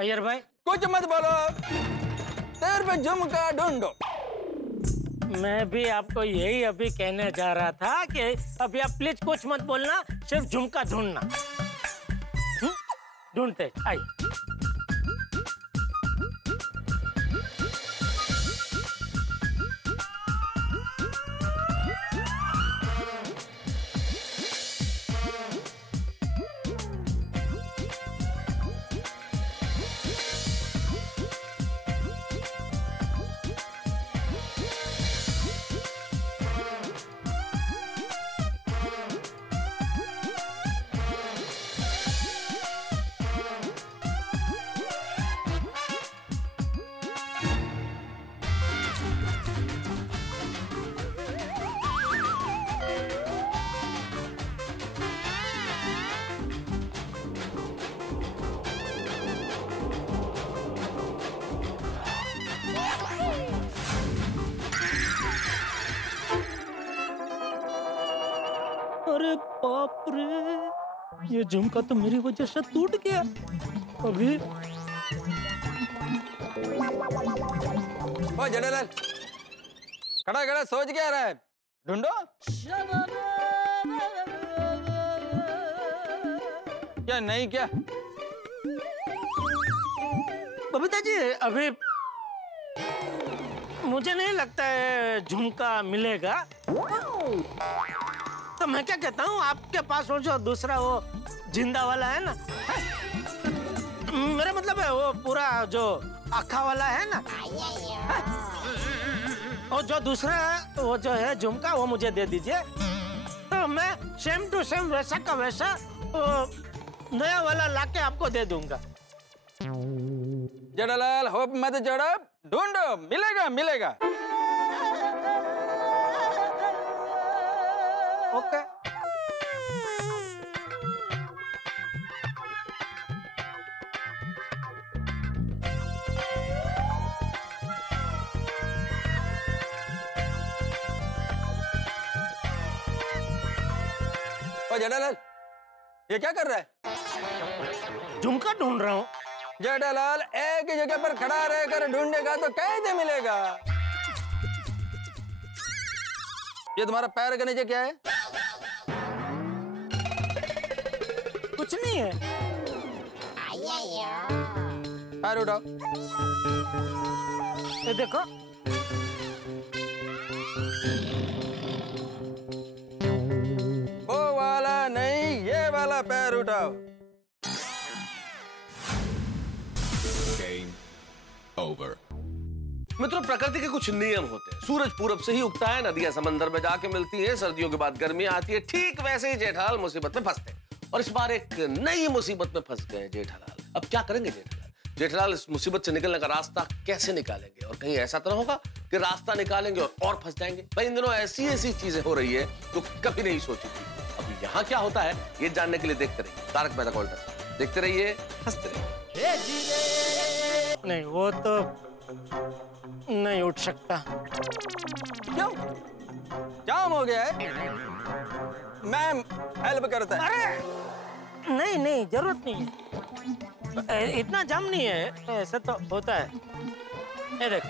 अय्यर भाई, कुछ मत बोलो, तेरे पे झुमका ढूंढो। मैं भी आपको यही अभी कहने जा रहा था कि अभी आप प्लीज कुछ मत बोलना, सिर्फ झुमका ढूंढना। ढूंढते आइए। बाप रे, ये झुमका तो मेरी वजह से टूट गया। अभी ओ जेठालाल, खड़ा खड़ा सोच क्या रहा है? ढूंढो। क्या नहीं क्या? बबीता जी, अभी मुझे नहीं लगता है झुमका मिलेगा। तो मैं क्या कहता हूँ, आपके पास वो जो दूसरा वो जिंदा वाला है ना, मेरा मतलब है वो पूरा जो आखा वाला है ना, और जो दूसरा वो जो है झुमका वो मुझे दे दीजिए, तो मैं सेम टू सेम वैसा का वैसा नया वाला लाके आपको दे दूंगा। जेठालाल होप मत जड़ो, ढूंढो, मिलेगा मिलेगा। ओके। ओ जेठालाल, ये क्या कर रहा है? झुमका ढूंढ रहा हूँ। जेठालाल, एक ही जगह पर खड़ा रहकर ढूंढेगा तो कैसे मिलेगा? ये तुम्हारा पैर के नीचे क्या है? कुछ नहीं है। पैर उठाओ। ये देखो। वो वाला नहीं, ये वाला पैर उठाओ। मित्रों, प्रकृति के कुछ नियम होते हैं। सूरज पूरब से ही उगता है, नदियां समंदर में जाके मिलती हैं, सर्दियों के बाद गर्मी आती है। ठीक वैसे ही जेठालाल मुसीबत में फंसते हैं, और इस बार एक नई मुसीबत में फंस गए जेठालाल। अब क्या करेंगे जेठालाल? जेठालाल इस मुसीबत से निकलने का रास्ता कैसे निकालेंगे? और कहीं ऐसा तो ना होगा कि रास्ता निकालेंगे और फंस जाएंगे? भाई, इन दिनों ऐसी ऐसी चीजें हो रही है जो कभी नहीं सोची थी। अब यहाँ क्या होता है ये जानने के लिए देखते रहिए तारक मेहता का उल्टा चश्मा। देखते रहिए, हंसते रहिए। नहीं, वो तो नहीं उठ सकता। क्यों? जाम हो गया है? मैं हेल्प करता है। अरे नहीं नहीं, जरूरत नहीं है, इतना जाम नहीं है। ऐसा तो होता है। ये देख।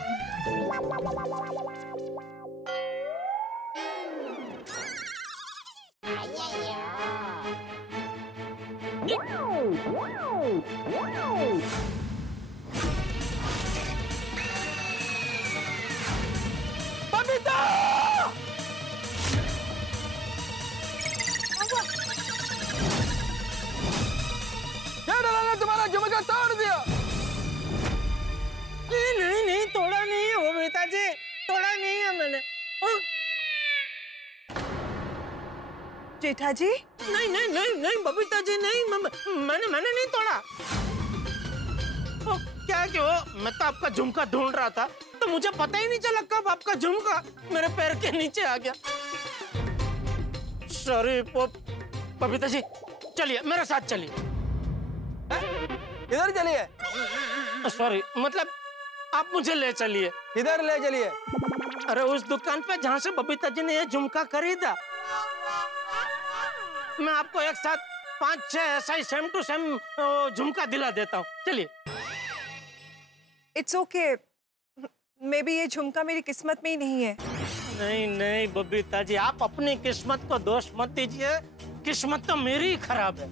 बबीता! जेठालाल ने तुम्हारा झुमका तोड़ दिया। नहीं नहीं, तोड़ा नहीं है वो बबीता जी, तोड़ा नहीं है मैंने। जेठा जी? नहीं नहीं नहीं नहीं बबीता जी, नहीं, मैंने नहीं तोड़ा। क्या कि वो मैं तो आपका झुमका ढूंढ रहा था, तो मुझे पता ही नहीं चला कब आपका झुमका मेरे पैर के नीचे आ गया। सॉरी बबीता जी, चलिए मेरे साथ चलिए। इधर चलिए। सॉरी, मतलब आप मुझे ले चलिए। इधर ले चलिए। अरे उस दुकान पे जहाँ से बबीता जी ने ये झुमका खरीदा, मैं आपको एक साथ 5-6 ऐसा ही सेम टू सेम झुमका दिला देता हूँ। चलिए। इट्स ओके, मे बी ये झुमका मेरी किस्मत में ही नहीं है। नहीं नहीं बबीता जी, आप अपनी किस्मत को दोष मत दीजिए, किस्मत तो मेरी ही खराब है।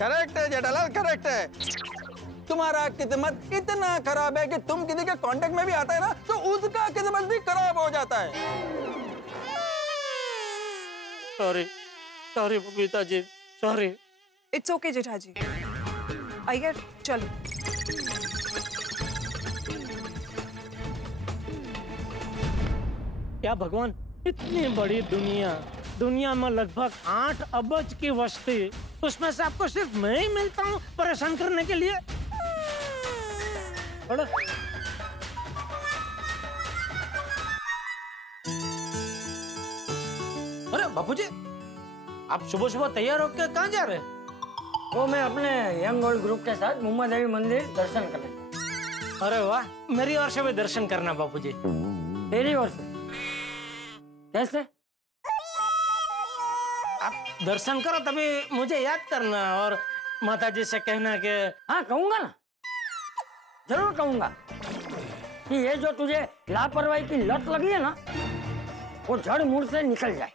करेक्ट है जेठालाल, करेक्ट है। तुम्हारा किस्मत इतना खराब है कि तुम किसी के कांटेक्ट में भी आता है ना तो उसका किस्मत भी खराब हो जाता है। Sorry sorry Babita ji, sorry. It's okay Jetha ji, आइए चलो। क्या भगवान, इतनी बड़ी दुनिया में लगभग 8 अरब की वस्ती, उसमें से आपको सिर्फ मैं ही मिलता हूँ परेशान करने के लिए? अरे बापूजी, आप सुबह सुबह तैयार होकर कहाँ जा रहे हैं? वो मैं अपने यंग ओल्ड ग्रुप के साथ मुम्मा देवी मंदिर दर्शन करने। अरे वाह, मेरी ओर से भी दर्शन करना बापूजी। तेरी ओर से? कैसे? आप दर्शन करो तभी मुझे याद करना और माता जी से कहना कि हाँ कहूंगा ना, जरूर कहूंगा कि ये जो तुझे लापरवाही की लत लगी है ना, वो जड़ मूल से निकल जाए।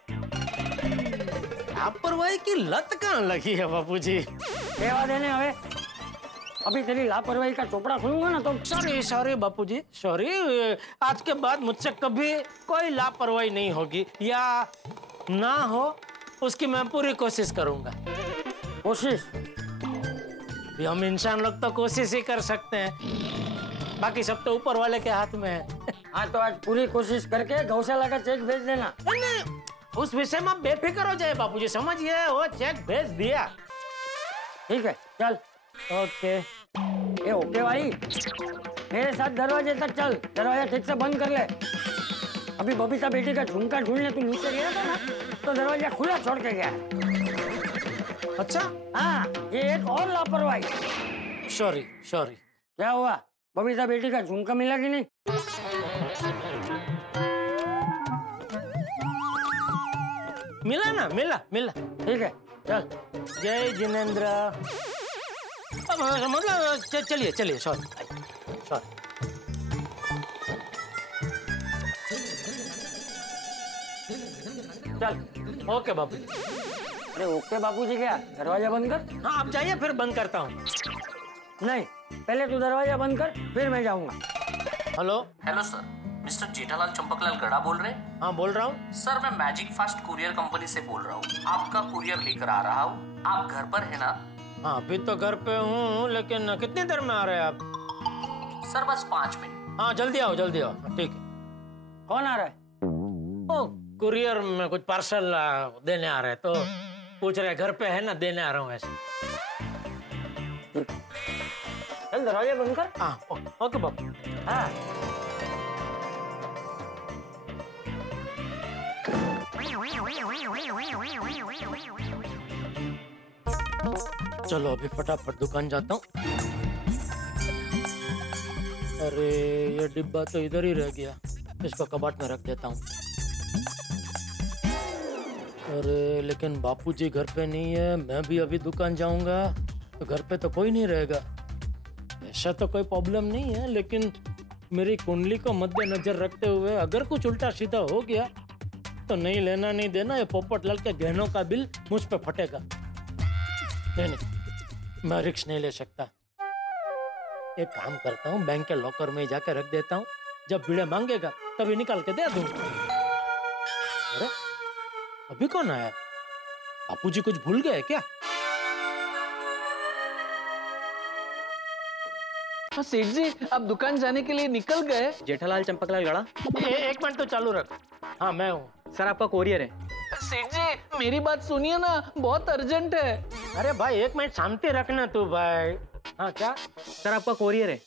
लापरवाही की लत कहाँ लगी है बापूजी? सेवा देने हवे अभी तेरी लापरवाही का चोपड़ा खुलूंगा ना तो। सॉरी बापूजी, सॉरी। आज के बाद मुझसे कभी कोई लापरवाही नहीं होगी, या ना हो उसकी मैं पूरी कोशिश करूंगा। कोशिश? हम इंसान लोग तो कोशिश ही कर सकते हैं, बाकी सब तो ऊपर वाले के हाथ में है। हाँ तो आज पूरी कोशिश करके गौशाला का चेक भेज देना। नहीं, उस विषय में बेफिक्र हो जाए बापूजी, समझिए वो चेक भेज दिया। ठीक है चल। ओके। ये ओके भाई, मेरे साथ दरवाजे तक चल, दरवाजा ठीक से बंद कर ले। अभी बबीता बेटी का झुमका ढूंढने तू नीचे गया था ना, तो दरवाजा खुला छोड़ के गया है। अच्छा? हाँ, ये एक और लापरवाही। सॉरी। क्या हुआ, बबीता बेटी का झुमका मिला कि नहीं? मिला ना, मिला। ठीक है चल। जय जिनेंद्र। मतलब चलिए, सॉरी। चल। ओके बापू। अरे ओके बापूजी क्या, दरवाजा बंद कर। हाँ आप जाइए, फिर बंद करता हूँ। नहीं, पहले तू दरवाजा बंद कर, फिर मैं जाऊंगा। Hello sir, mister Jethalal Champaklal गड़ा बोल रहे हैं? हाँ बोल रहा हूँ सर, मैं मैजिक फास्ट कुरियर कंपनी से बोल रहा हूँ। आपका कुरियर लेकर आ रहा हूँ। आप घर पर है ना? हाँ अभी तो घर पे हूँ, लेकिन कितनी देर में आ रहे हैं आप? सर बस 5 मिनट। हाँ जल्दी आओ। ठीक है। कौन आ रहा है? ओ कुरियर में कुछ पार्सल देने आ रहे हैं, तो पूछ रहे घर पे है ना, देने आ रहा हूँ ऐसे। चल दरवाजा बंद कर। हाँ ओके बापू। हाँ चलो अभी फटाफट दुकान जाता हूँ। अरे ये डिब्बा तो इधर ही रह गया, इसको कबाड़ में रख देता हूँ। अरे लेकिन बापूजी घर पे नहीं है, मैं भी अभी दुकान जाऊंगा तो घर पे तो कोई नहीं रहेगा। ऐसा तो कोई प्रॉब्लम नहीं है, लेकिन मेरी कुंडली को मद्देनजर रखते हुए अगर कुछ उल्टा सीधा हो गया तो नहीं लेना नहीं देना, ये पोपटलाल के गहनों का बिल मुझ पे फटेगा। नहीं, मैं रिस्क नहीं ले सकता। एक काम करता हूँ, बैंक के लॉकर में जाके रख देता हूँ, जब भिड़े मांगेगा तभी निकाल के दे दूंगा। अरे अभी कौन आया? बापूजी कुछ भूल गए क्या? सेठ जी, आप दुकान जाने के लिए निकल गए? जेठालाल चंपकलाल गड़ा। एक मिनट तो चालू रख। हाँ मैं हूँ सर, आपका कोरियर है। सेठ जी मेरी बात सुनिए ना, बहुत अर्जेंट है। अरे भाई एक मिनट शांति रखना तू भाई। हाँ क्या? सर आपका कोरियर है।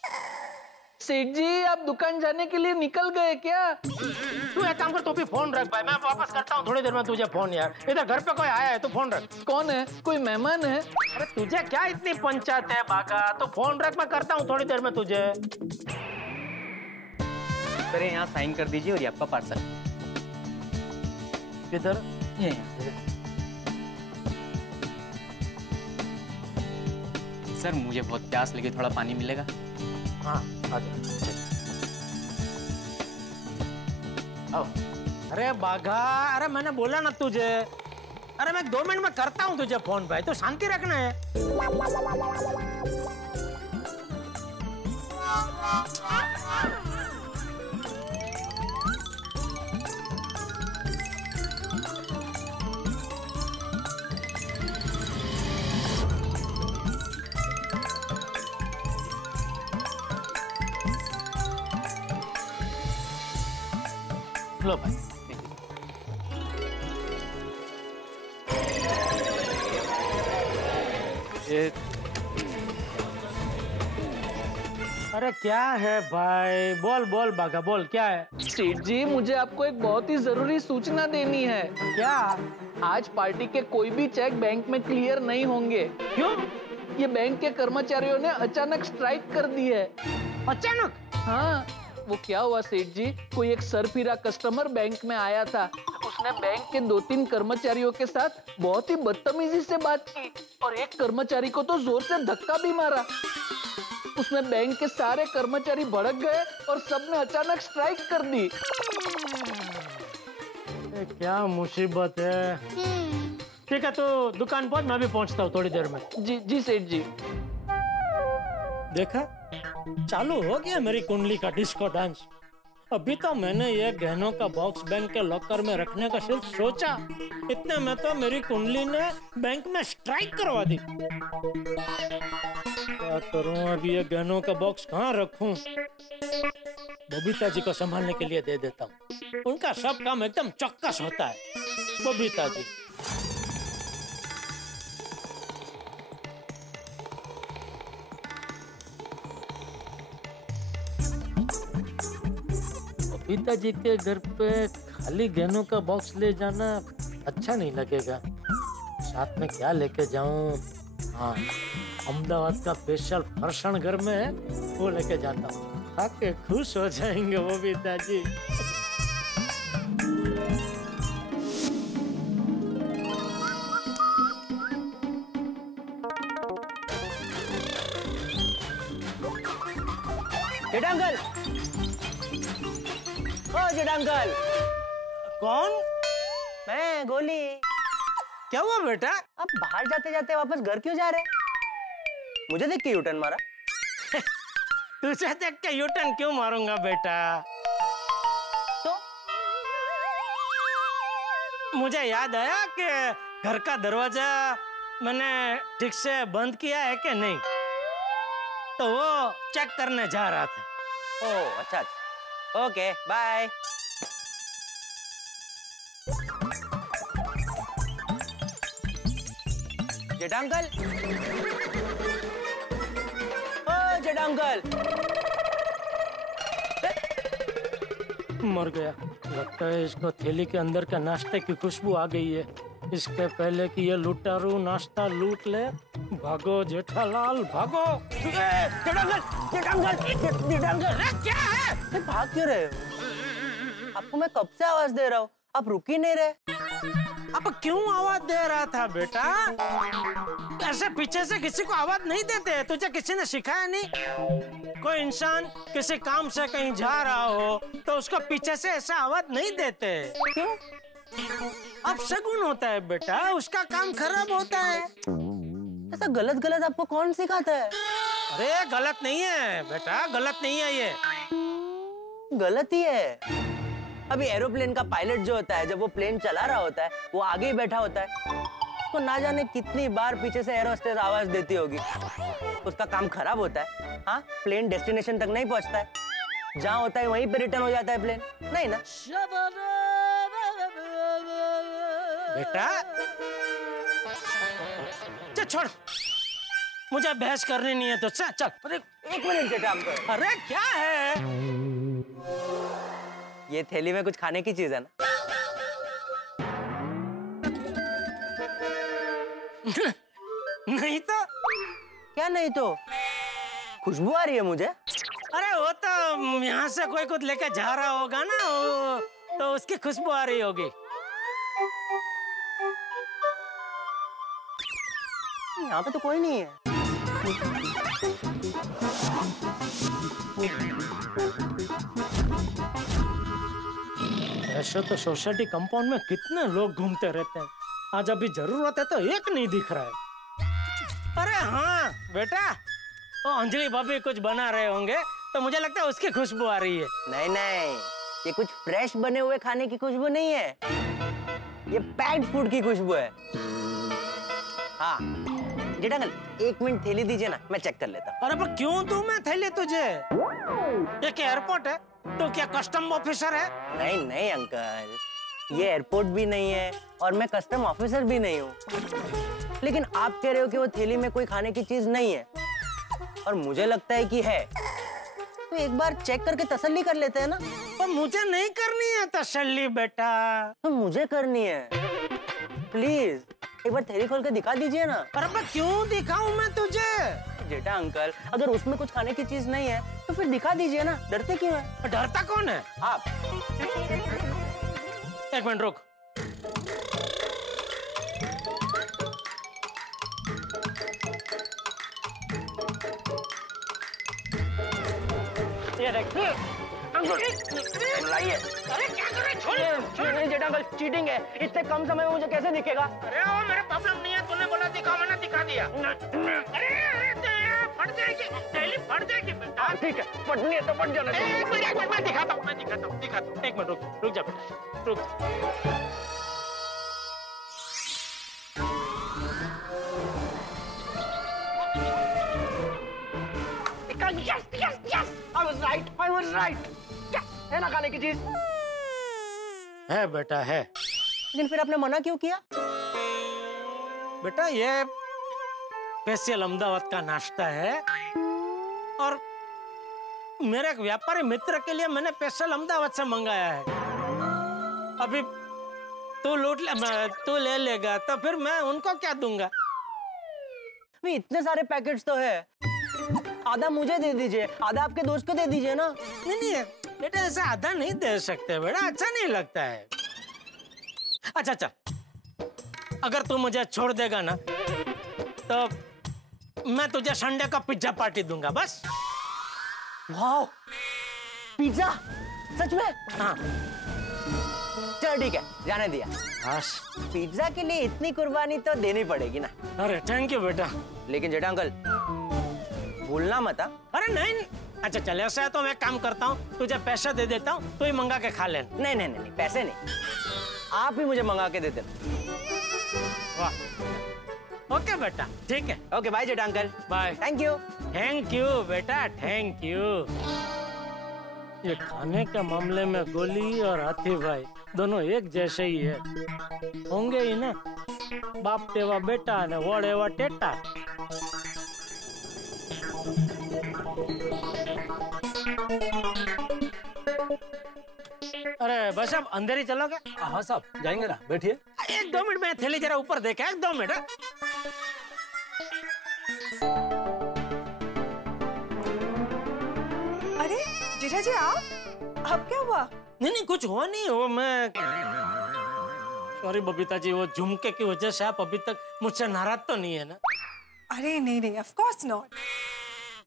सेठ जी आप दुकान जाने के लिए निकल गए क्या? तू एक काम कर, तू भी फोन रख भाई, मैं वापस करता हूँ थोड़ी देर में तुझे फोन। यार इधर घर पे कोई आया है, तो फोन रख। कौन है? कोई मेहमान है? अरे तुझे क्या इतनी पंचायत है बाका, तो फोन रख, मैं करता हूँ थोड़ी देर में तुझे। सर यहाँ साइन कर दीजिए और ये आपका पार्सल। किधर? ये सर मुझे बहुत प्यास लगी, थोड़ा पानी मिलेगा? हाँ आ जाओ। अरे बाघा, अरे मैंने बोला ना तुझे। अरे मैं 2 मिनट में करता हूँ तुझे फोन भाई, तो शांति रखना है। लो भाई। अरे क्या है भाई, बोल बोल बाघा बोल, क्या है? सेठ जी मुझे आपको एक बहुत ही जरूरी सूचना देनी है। क्या? आज पार्टी के कोई भी चेक बैंक में क्लियर नहीं होंगे। क्यों? ये बैंक के कर्मचारियों ने अचानक स्ट्राइक कर दी है। अचानक? हाँ, वो क्या हुआ सेठ जी, कोई एक सरफिरा कस्टमर बैंक में आया था, उसने बैंक के 2-3 कर्मचारियों के साथ बहुत ही बदतमीजी से बात की और एक कर्मचारी को तो जोर से धक्का भी मारा। उसमें बैंक के सारे कर्मचारी भड़क गए और सबने अचानक स्ट्राइक कर दी। क्या मुसीबत है। ठीक है, तो दुकान पहुंच, मैं भी पहुंचता हूँ थोड़ी देर में। जी जी सेठ जी। देखा, चालू हो गया मेरी कुंडली का डिस्को डांस। अभी तो मैंने ये गहनों का बॉक्स बैंक के लॉकर में रखने का सिर्फ सोचा, इतने में तो मेरी कुंडली ने बैंक में स्ट्राइक करवा दी। क्या करूं अभी, ये गहनों का बॉक्स कहाँ रखूं? बबीता जी को संभालने के लिए दे देता हूँ, उनका सब काम एकदम चौकस होता है। बबीता जी, बबीता जी के घर पे खाली गहनों का बॉक्स ले जाना अच्छा नहीं लगेगा। साथ में क्या लेके जाऊं? हाँ, अहमदाबाद का स्पेशल फरसाण घर में है, वो लेके जाता हूँ। आके खुश हो जाएंगे बबीता जी। जेठा अंकल, ओ जेठा अंकल। कौन? मैं गोली। क्या हुआ बेटा? आप बाहर जाते जाते वापस घर क्यों जा रहे? मुझे देख के यूटर्न मारा। तुझे देख के यूटर्न क्यों मारूंगा बेटा? तो मुझे याद आया कि घर का दरवाजा मैंने ठीक से बंद किया है कि नहीं, तो वो चेक करने जा रहा था। ओह अच्छा अच्छा, ओके बाय। जेठा अंकल, ओ जेठा अंकल। मर गया। लगता है इसको थैली के अंदर का नाश्ते की खुशबू आ गई है। इसके पहले कि ये लुटारू नाश्ता लूट ले, भागो जेठालाल भागो। जेठा अंकल, जेठा अंकल, जेठा अंकल। क्या है? भाग क्यों रहे हो? आपको मैं कब से आवाज दे रहा हूँ, आप रुक ही नहीं रहे। अब क्यों आवाज दे रहा था बेटा? ऐसे पीछे से किसी को आवाज नहीं देते, तुझे किसी ने सिखाया नहीं? कोई इंसान किसी काम से कहीं जा रहा हो तो उसको पीछे से ऐसा आवाज नहीं देते। क्यों? अब शगुन होता है बेटा, उसका काम खराब होता है। ऐसा गलत गलत आपको कौन सिखाता है? अरे गलत नहीं है बेटा, गलत नहीं है ये। गलत ही है। अभी एरोप्लेन का पायलट जो होता है, जब वो प्लेन चला रहा होता है, वो आगे ही बैठा होता है, उसको ना जाने कितनी बार पीछे से एरो होस्टेस आवाज देती होगी। उसका काम खराब होता है। हाँ, प्लेन डेस्टिनेशन तक नहीं पहुंचता है, जहाँ होता है वहीं पे रिटर्न हो जाता है प्लेन, नहीं ना? बेटा चल छोड़, मुझे बहस करनी नहीं है तो चल। अरे एक मिनट जेठा अंकल। अरे क्या है? ये थैली में कुछ खाने की चीज है ना? नहीं तो क्या नहीं तो? खुशबू आ रही है मुझे। अरे वो तो यहाँ से कोई कुछ लेकर जा रहा होगा ना, तो उसकी खुशबू आ रही होगी। यहाँ पे तो कोई नहीं है। ऐसे तो सोसाइटी कंपाउंड में कितने लोग घूमते रहते हैं, आज अभी जरूरत है तो एक नहीं दिख रहा है। अरे हाँ बेटा, वो अंजलि भाभी कुछ बना रहे होंगे तो मुझे लगता है उसकी खुशबू आ रही है। नहीं नहीं, ये कुछ फ्रेश बने हुए खाने की खुशबू नहीं है, ये पैक्ड फूड की खुशबू है। हाँ जेठा अंकल, 1 मिनट थैली दीजिए ना, मैं चेक कर लेता हूँ। अरे पर क्यों दूं मैं थैली तुझे? ये क्या एयरपोर्ट है? तो क्या कस्टम ऑफिसर है? नहीं नहीं अंकल, ये एयरपोर्ट भी नहीं है और मैं कस्टम ऑफिसर भी नहीं हूँ। लेकिन आप कह रहे हो कि वो थैली में कोई खाने की चीज नहीं है और मुझे लगता है कि है, तो एक बार चेक करके तसल्ली कर लेते हैं ना। पर मुझे नहीं करनी है तसल्ली बेटा, तो मुझे करनी है। प्लीज एक बार थैली खोल के दिखा दीजिए ना। अरे पर क्यों दिखाऊं मैं तुझे? जेठा अंकल, अगर उसमें कुछ खाने की चीज नहीं है तो फिर दिखा दीजिए ना, डरते क्यों है? डरता कौन है? आप। 1 मिनट रुक, ये देख लाइए। अरे क्या कर रहे? छोड़। जेठा अंकल चीटिंग है, इतने कम समय में मुझे कैसे दिखेगा? अरे वो मेरे प्रॉब्लम नहीं है, तूने बोला दिखा, मैंने दिखा दिया। अरे फट जाएगी, डेली फट जाएगी बेटा। ठीक है, फटनी है तो फट जाना। एक मिनट मैं दिखाता हूँ, एक मिनट रुक जा बेटा, रुक। Yes, I was right. क्या है ना खाने की चीज? है बेटा है। लेकिन फिर आपने मना क्यों किया? बेटा ये स्पेशल अहमदाबाद का नाश्ता है और मेरे एक व्यापारी मित्र के लिए मैंने स्पेशल अहमदाबाद से मंगाया है। अभी तू ले लेगा तो फिर मैं उनको क्या दूंगा? इतने सारे पैकेट्स तो है, आधा मुझे दे दीजिए, आधा आपके दोस्त को दे दीजिए ना। नहीं बेटा ऐसा आधा नहीं दे सकते बेटा, अच्छा नहीं लगता है। अच्छा अगर तू मुझे छोड़ देगा ना तो मैं तुझे संडे का पिज्जा पार्टी दूंगा बस। वाह, पिज्जा सच में? हाँ चल ठीक है, जाने दिया। बस पिज्जा के लिए इतनी कुर्बानी तो देनी पड़ेगी ना। अरे थैंक यू बेटा। लेकिन जेठा अंकल भूलना मत। अरे नहीं, अच्छा चल ऐसा है तो मैं काम करता हूँ, तुझे पैसा दे देता हूँ, तू ही मंगा के खा लेना। नहीं पैसे नहीं, आप ही मुझे मंगा के दे देना। वाह ओके बेटा, ठीक है। Okay bye Jetha uncle. Bye. Thank you बेटा, थैंक यू। ये खाने के मामले में गोली और हाथी भाई दोनों एक जैसे ही है, होंगे ही ना। बाप तेवा बेटा ने वोड़े वा टेटा। अरे बस अब अंदर ही चलोगे? हाँ साहब जाएंगे ना, बैठिए। 1-2 मिनट में थैली जरा ऊपर देखे, 1-2 मिनट। अरे जेठा जी आप, अब क्या हुआ? नहीं कुछ हुआ नहीं, वो मैं सॉरी बबीता जी, वो झुमके की वजह से आप अभी तक मुझसे नाराज तो नहीं है ना? अरे नहीं ऑफ कोर्स नॉट।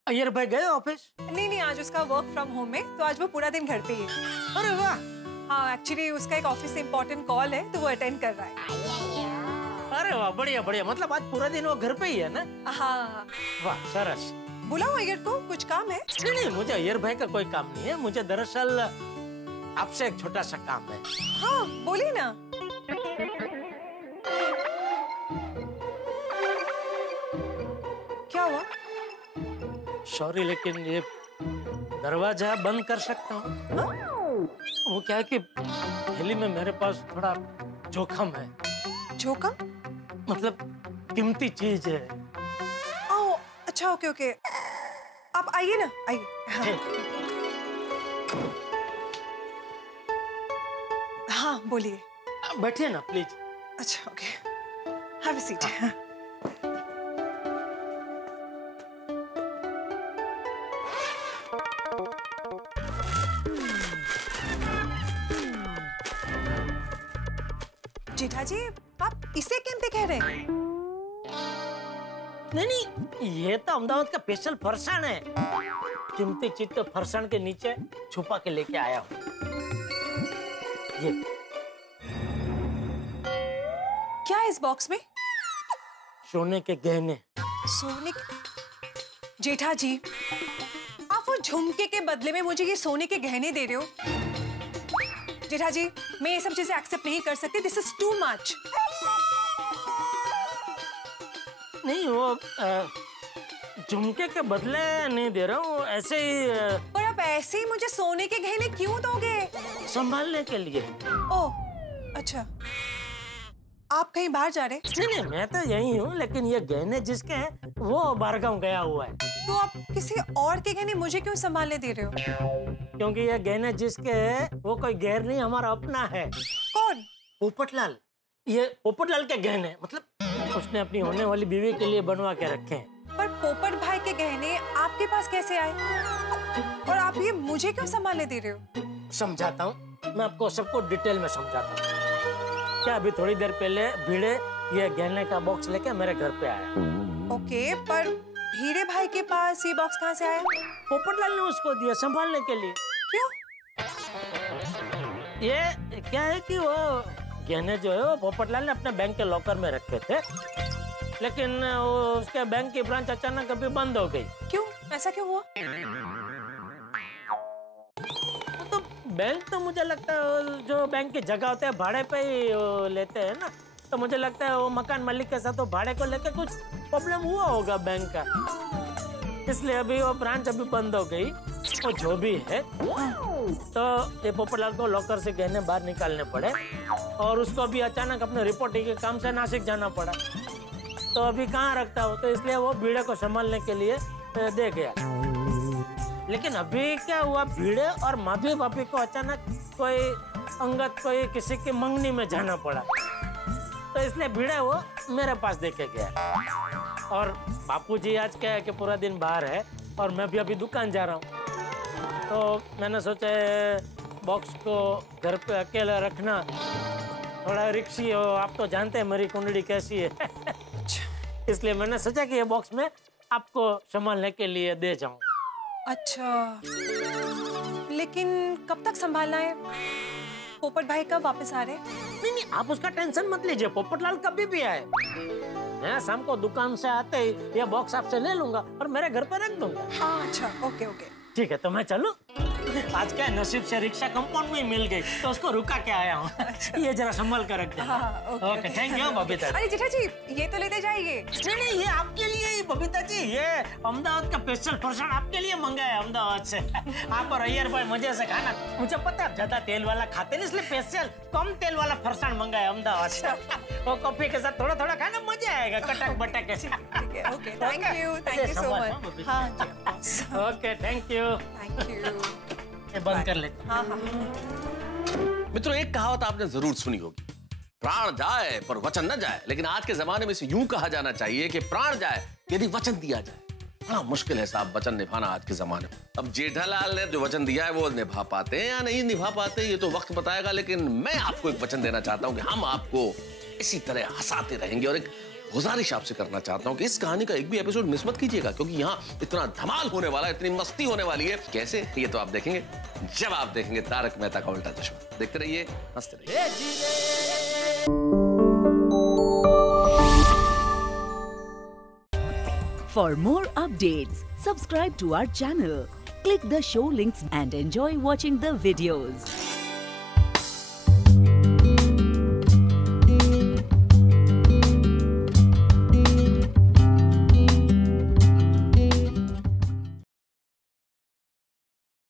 अय्यर भाई गए ऑफिस? नहीं आज उसका वर्क फ्रॉम होम है, तो आज वो पूरा दिन घर पे ही है। अरे वाह। हाँ एक्चुअली उसका एक ऑफिस से इम्पोर्टेंट कॉल है तो वो अटेंड कर रहा है। अरे वाह बढ़िया, मतलब आज पूरा दिन वो घर पे ही है ना? हाँ। वाह सरस। बुलाओ अय्यर को, कुछ काम है? नहीं मुझे अय्यर भाई का कोई काम नहीं है, मुझे दरअसल आपसे एक छोटा सा काम है। हाँ बोलिए ना। क्या हुआ? सॉरी लेकिन ये दरवाजा बंद कर सकता हूँ? वो क्या है कि दिल्ली में मेरे पास थोड़ा जोखम है। जोखम? मतलब कीमती चीज है। ओह अच्छा ओके आप आइए ना, आइए। हाँ बोलिए। बैठिए ना प्लीज। अच्छा ओके, हैव अ सीट। जेठा जी आप इसे केमते कह रहे हैं? नहीं ये तो अहमदाबाद का स्पेशल फरसाण है। कीमती चीज तो फरसाण के नीचे छुपा के लेके आया हूँ। ये क्या है इस बॉक्स में? सोने के गहने। सोने के? जेठा जी आप वो झुमके के बदले में मुझे ये सोने के गहने दे रहे हो? जेठा जी मैं ये सब चीजें एक्सेप्ट नहीं कर सकती, दिस इज टू मच। नहीं वो झुमके के बदले नहीं दे रहा हूँ, ऐसे ही। और आप ऐसे ही मुझे सोने के गहने क्यों दोगे? संभालने के लिए। ओह अच्छा, आप कहीं बाहर जा रहे? नहीं मैं तो यही हूँ, लेकिन ये गहने जिसके हैं वो बारगांव गया हुआ है। तो आप किसी और के गहने मुझे क्यों संभालने दे रहे हो? क्योंकि ये गहने जिसके है वो कोई गैर नहीं, हमारा अपना है। कौन? पोपटलाल। ये पोपटलाल के गहने, मतलब उसने अपनी होने वाली बीवी के लिए बनवा के रखे हैं। पर पोपट भाई के गहने आपके पास कैसे आए? और आप ये मुझे क्यों संभालने दे रहे हो? समझाता हूँ, मैं आपको सबको डिटेल में समझाता हूँ। क्या अभी थोड़ी देर पहले भिड़े ये गहने का बॉक्स लेके मेरे घर पे आया। ओके पर हीरे भाई के पास ये बॉक्स कहाँ से आया? पोपटलाल ने उसको दिया संभालने के लिए। क्यों? ये क्या है कि वो गहने जो है वो पोपटलाल ने अपने बैंक के लॉकर में रखे थे, लेकिन उसके बैंक की ब्रांच अचानक अभी बंद हो गई। क्यों? ऐसा क्यों हुआ? तो बैंक तो मुझे लगता है जो बैंक की जगह होते हैं भाड़े पे ही लेते हैं ना, तो मुझे लगता है वो मकान मालिक के साथ वो भाड़े को लेकर कुछ प्रॉब्लम हुआ होगा बैंक का, इसलिए अभी वो ब्रांच अभी बंद हो गई। वो जो भी है, तो ये पोपटलाल को लॉकर से गहने बाहर निकालने पड़े और उसको भी अचानक अपने रिपोर्टिंग के काम से नासिक जाना पड़ा। तो अभी कहाँ रखता हो, तो इसलिए वो भीड़े को संभालने के लिए दे गया। लेकिन अभी क्या हुआ, भीड़े और माधवी भाभी को अचानक कोई अंगत कोई किसी की मंगनी में जाना पड़ा, तो इसलिए भीड़े वो मेरे पास देके गया। और बापूजी आज क्या है कि पूरा दिन बाहर है और मैं भी अभी दुकान जा रहा हूँ, तो मैंने सोचा बॉक्स को घर पे अकेला रखना थोड़ा रिक्शी हो, आप तो जानते हैं मेरी कुंडली कैसी है। इसलिए मैंने सोचा कि ये बॉक्स में आपको संभालने के लिए दे जाऊं। अच्छा, लेकिन कब तक संभालना है? पोपट भाई कब वापस आ रहे? नहीं, आप उसका टेंशन मत लीजिए, पोपटलाल कभी भी आए मैं शाम को दुकान से आते ही ये बॉक्स आपसे ले लूंगा और मेरे घर पे रख दूंगा। अच्छा, ओके ओके, ठीक है, तो मैं चलूं? आज क्या नसीब से रिक्शा कंपाउंड में मिल गई, तो उसको रुका के आया हूँ। ये जरा संभाल कर रख देना। Okay, thank you Babita. अरे जेठा जी, ये तो लेते जाइए। नहीं, ये आपके लिए ही बबीता जी, ये अहमदाबाद का स्पेशल फरसाण आपके लिए मंगाया अहमदाबाद से। आप और अय्यर भाई मजे से खाना। मुझे पता है ज्यादा तेल वाला खाते नहीं, इसलिए स्पेशल कम तेल वाला फरसाण मंगाया अहमदाबाद से। वो कॉफी के साथ थोड़ा थोड़ा खाना, मजा आएगा कटक बटक के। Okay, thank you so much. हाँ जी, ओके, थैंक यू। ये बंद कर लेते। हाँ हाँ। मित्रों, एक कहावत आपने जरूर सुनी होगी, प्राण जाए पर वचन न जाए। लेकिन आज के जमाने में इसे यूं कहा जाना चाहिए कि प्राण जाए यदि वचन दिया जाए। बड़ा मुश्किल है साहब वचन निभाना आज के जमाने में। अब जेठालाल ने जो वचन दिया है वो निभा पाते हैं या नहीं निभा पाते ये तो वक्त बताएगा, लेकिन मैं आपको एक वचन देना चाहता हूं कि हम आपको इसी तरह हंसाते रहेंगे। और एक गुजारिश आपसे करना चाहता हूं कि इस कहानी का एक भी एपिसोड मिस मत कीजिएगा, क्योंकि यहाँ इतना धमाल होने वाला है, इतनी मस्ती होने वाली है। कैसे, ये तो आप देखेंगे जब आप देखेंगे तारक मेहता का उल्टा चश्मा। देखते रहिए, हंसते रहिए। For more updates, subscribe to our channel, click the show links and enjoy watching the videos.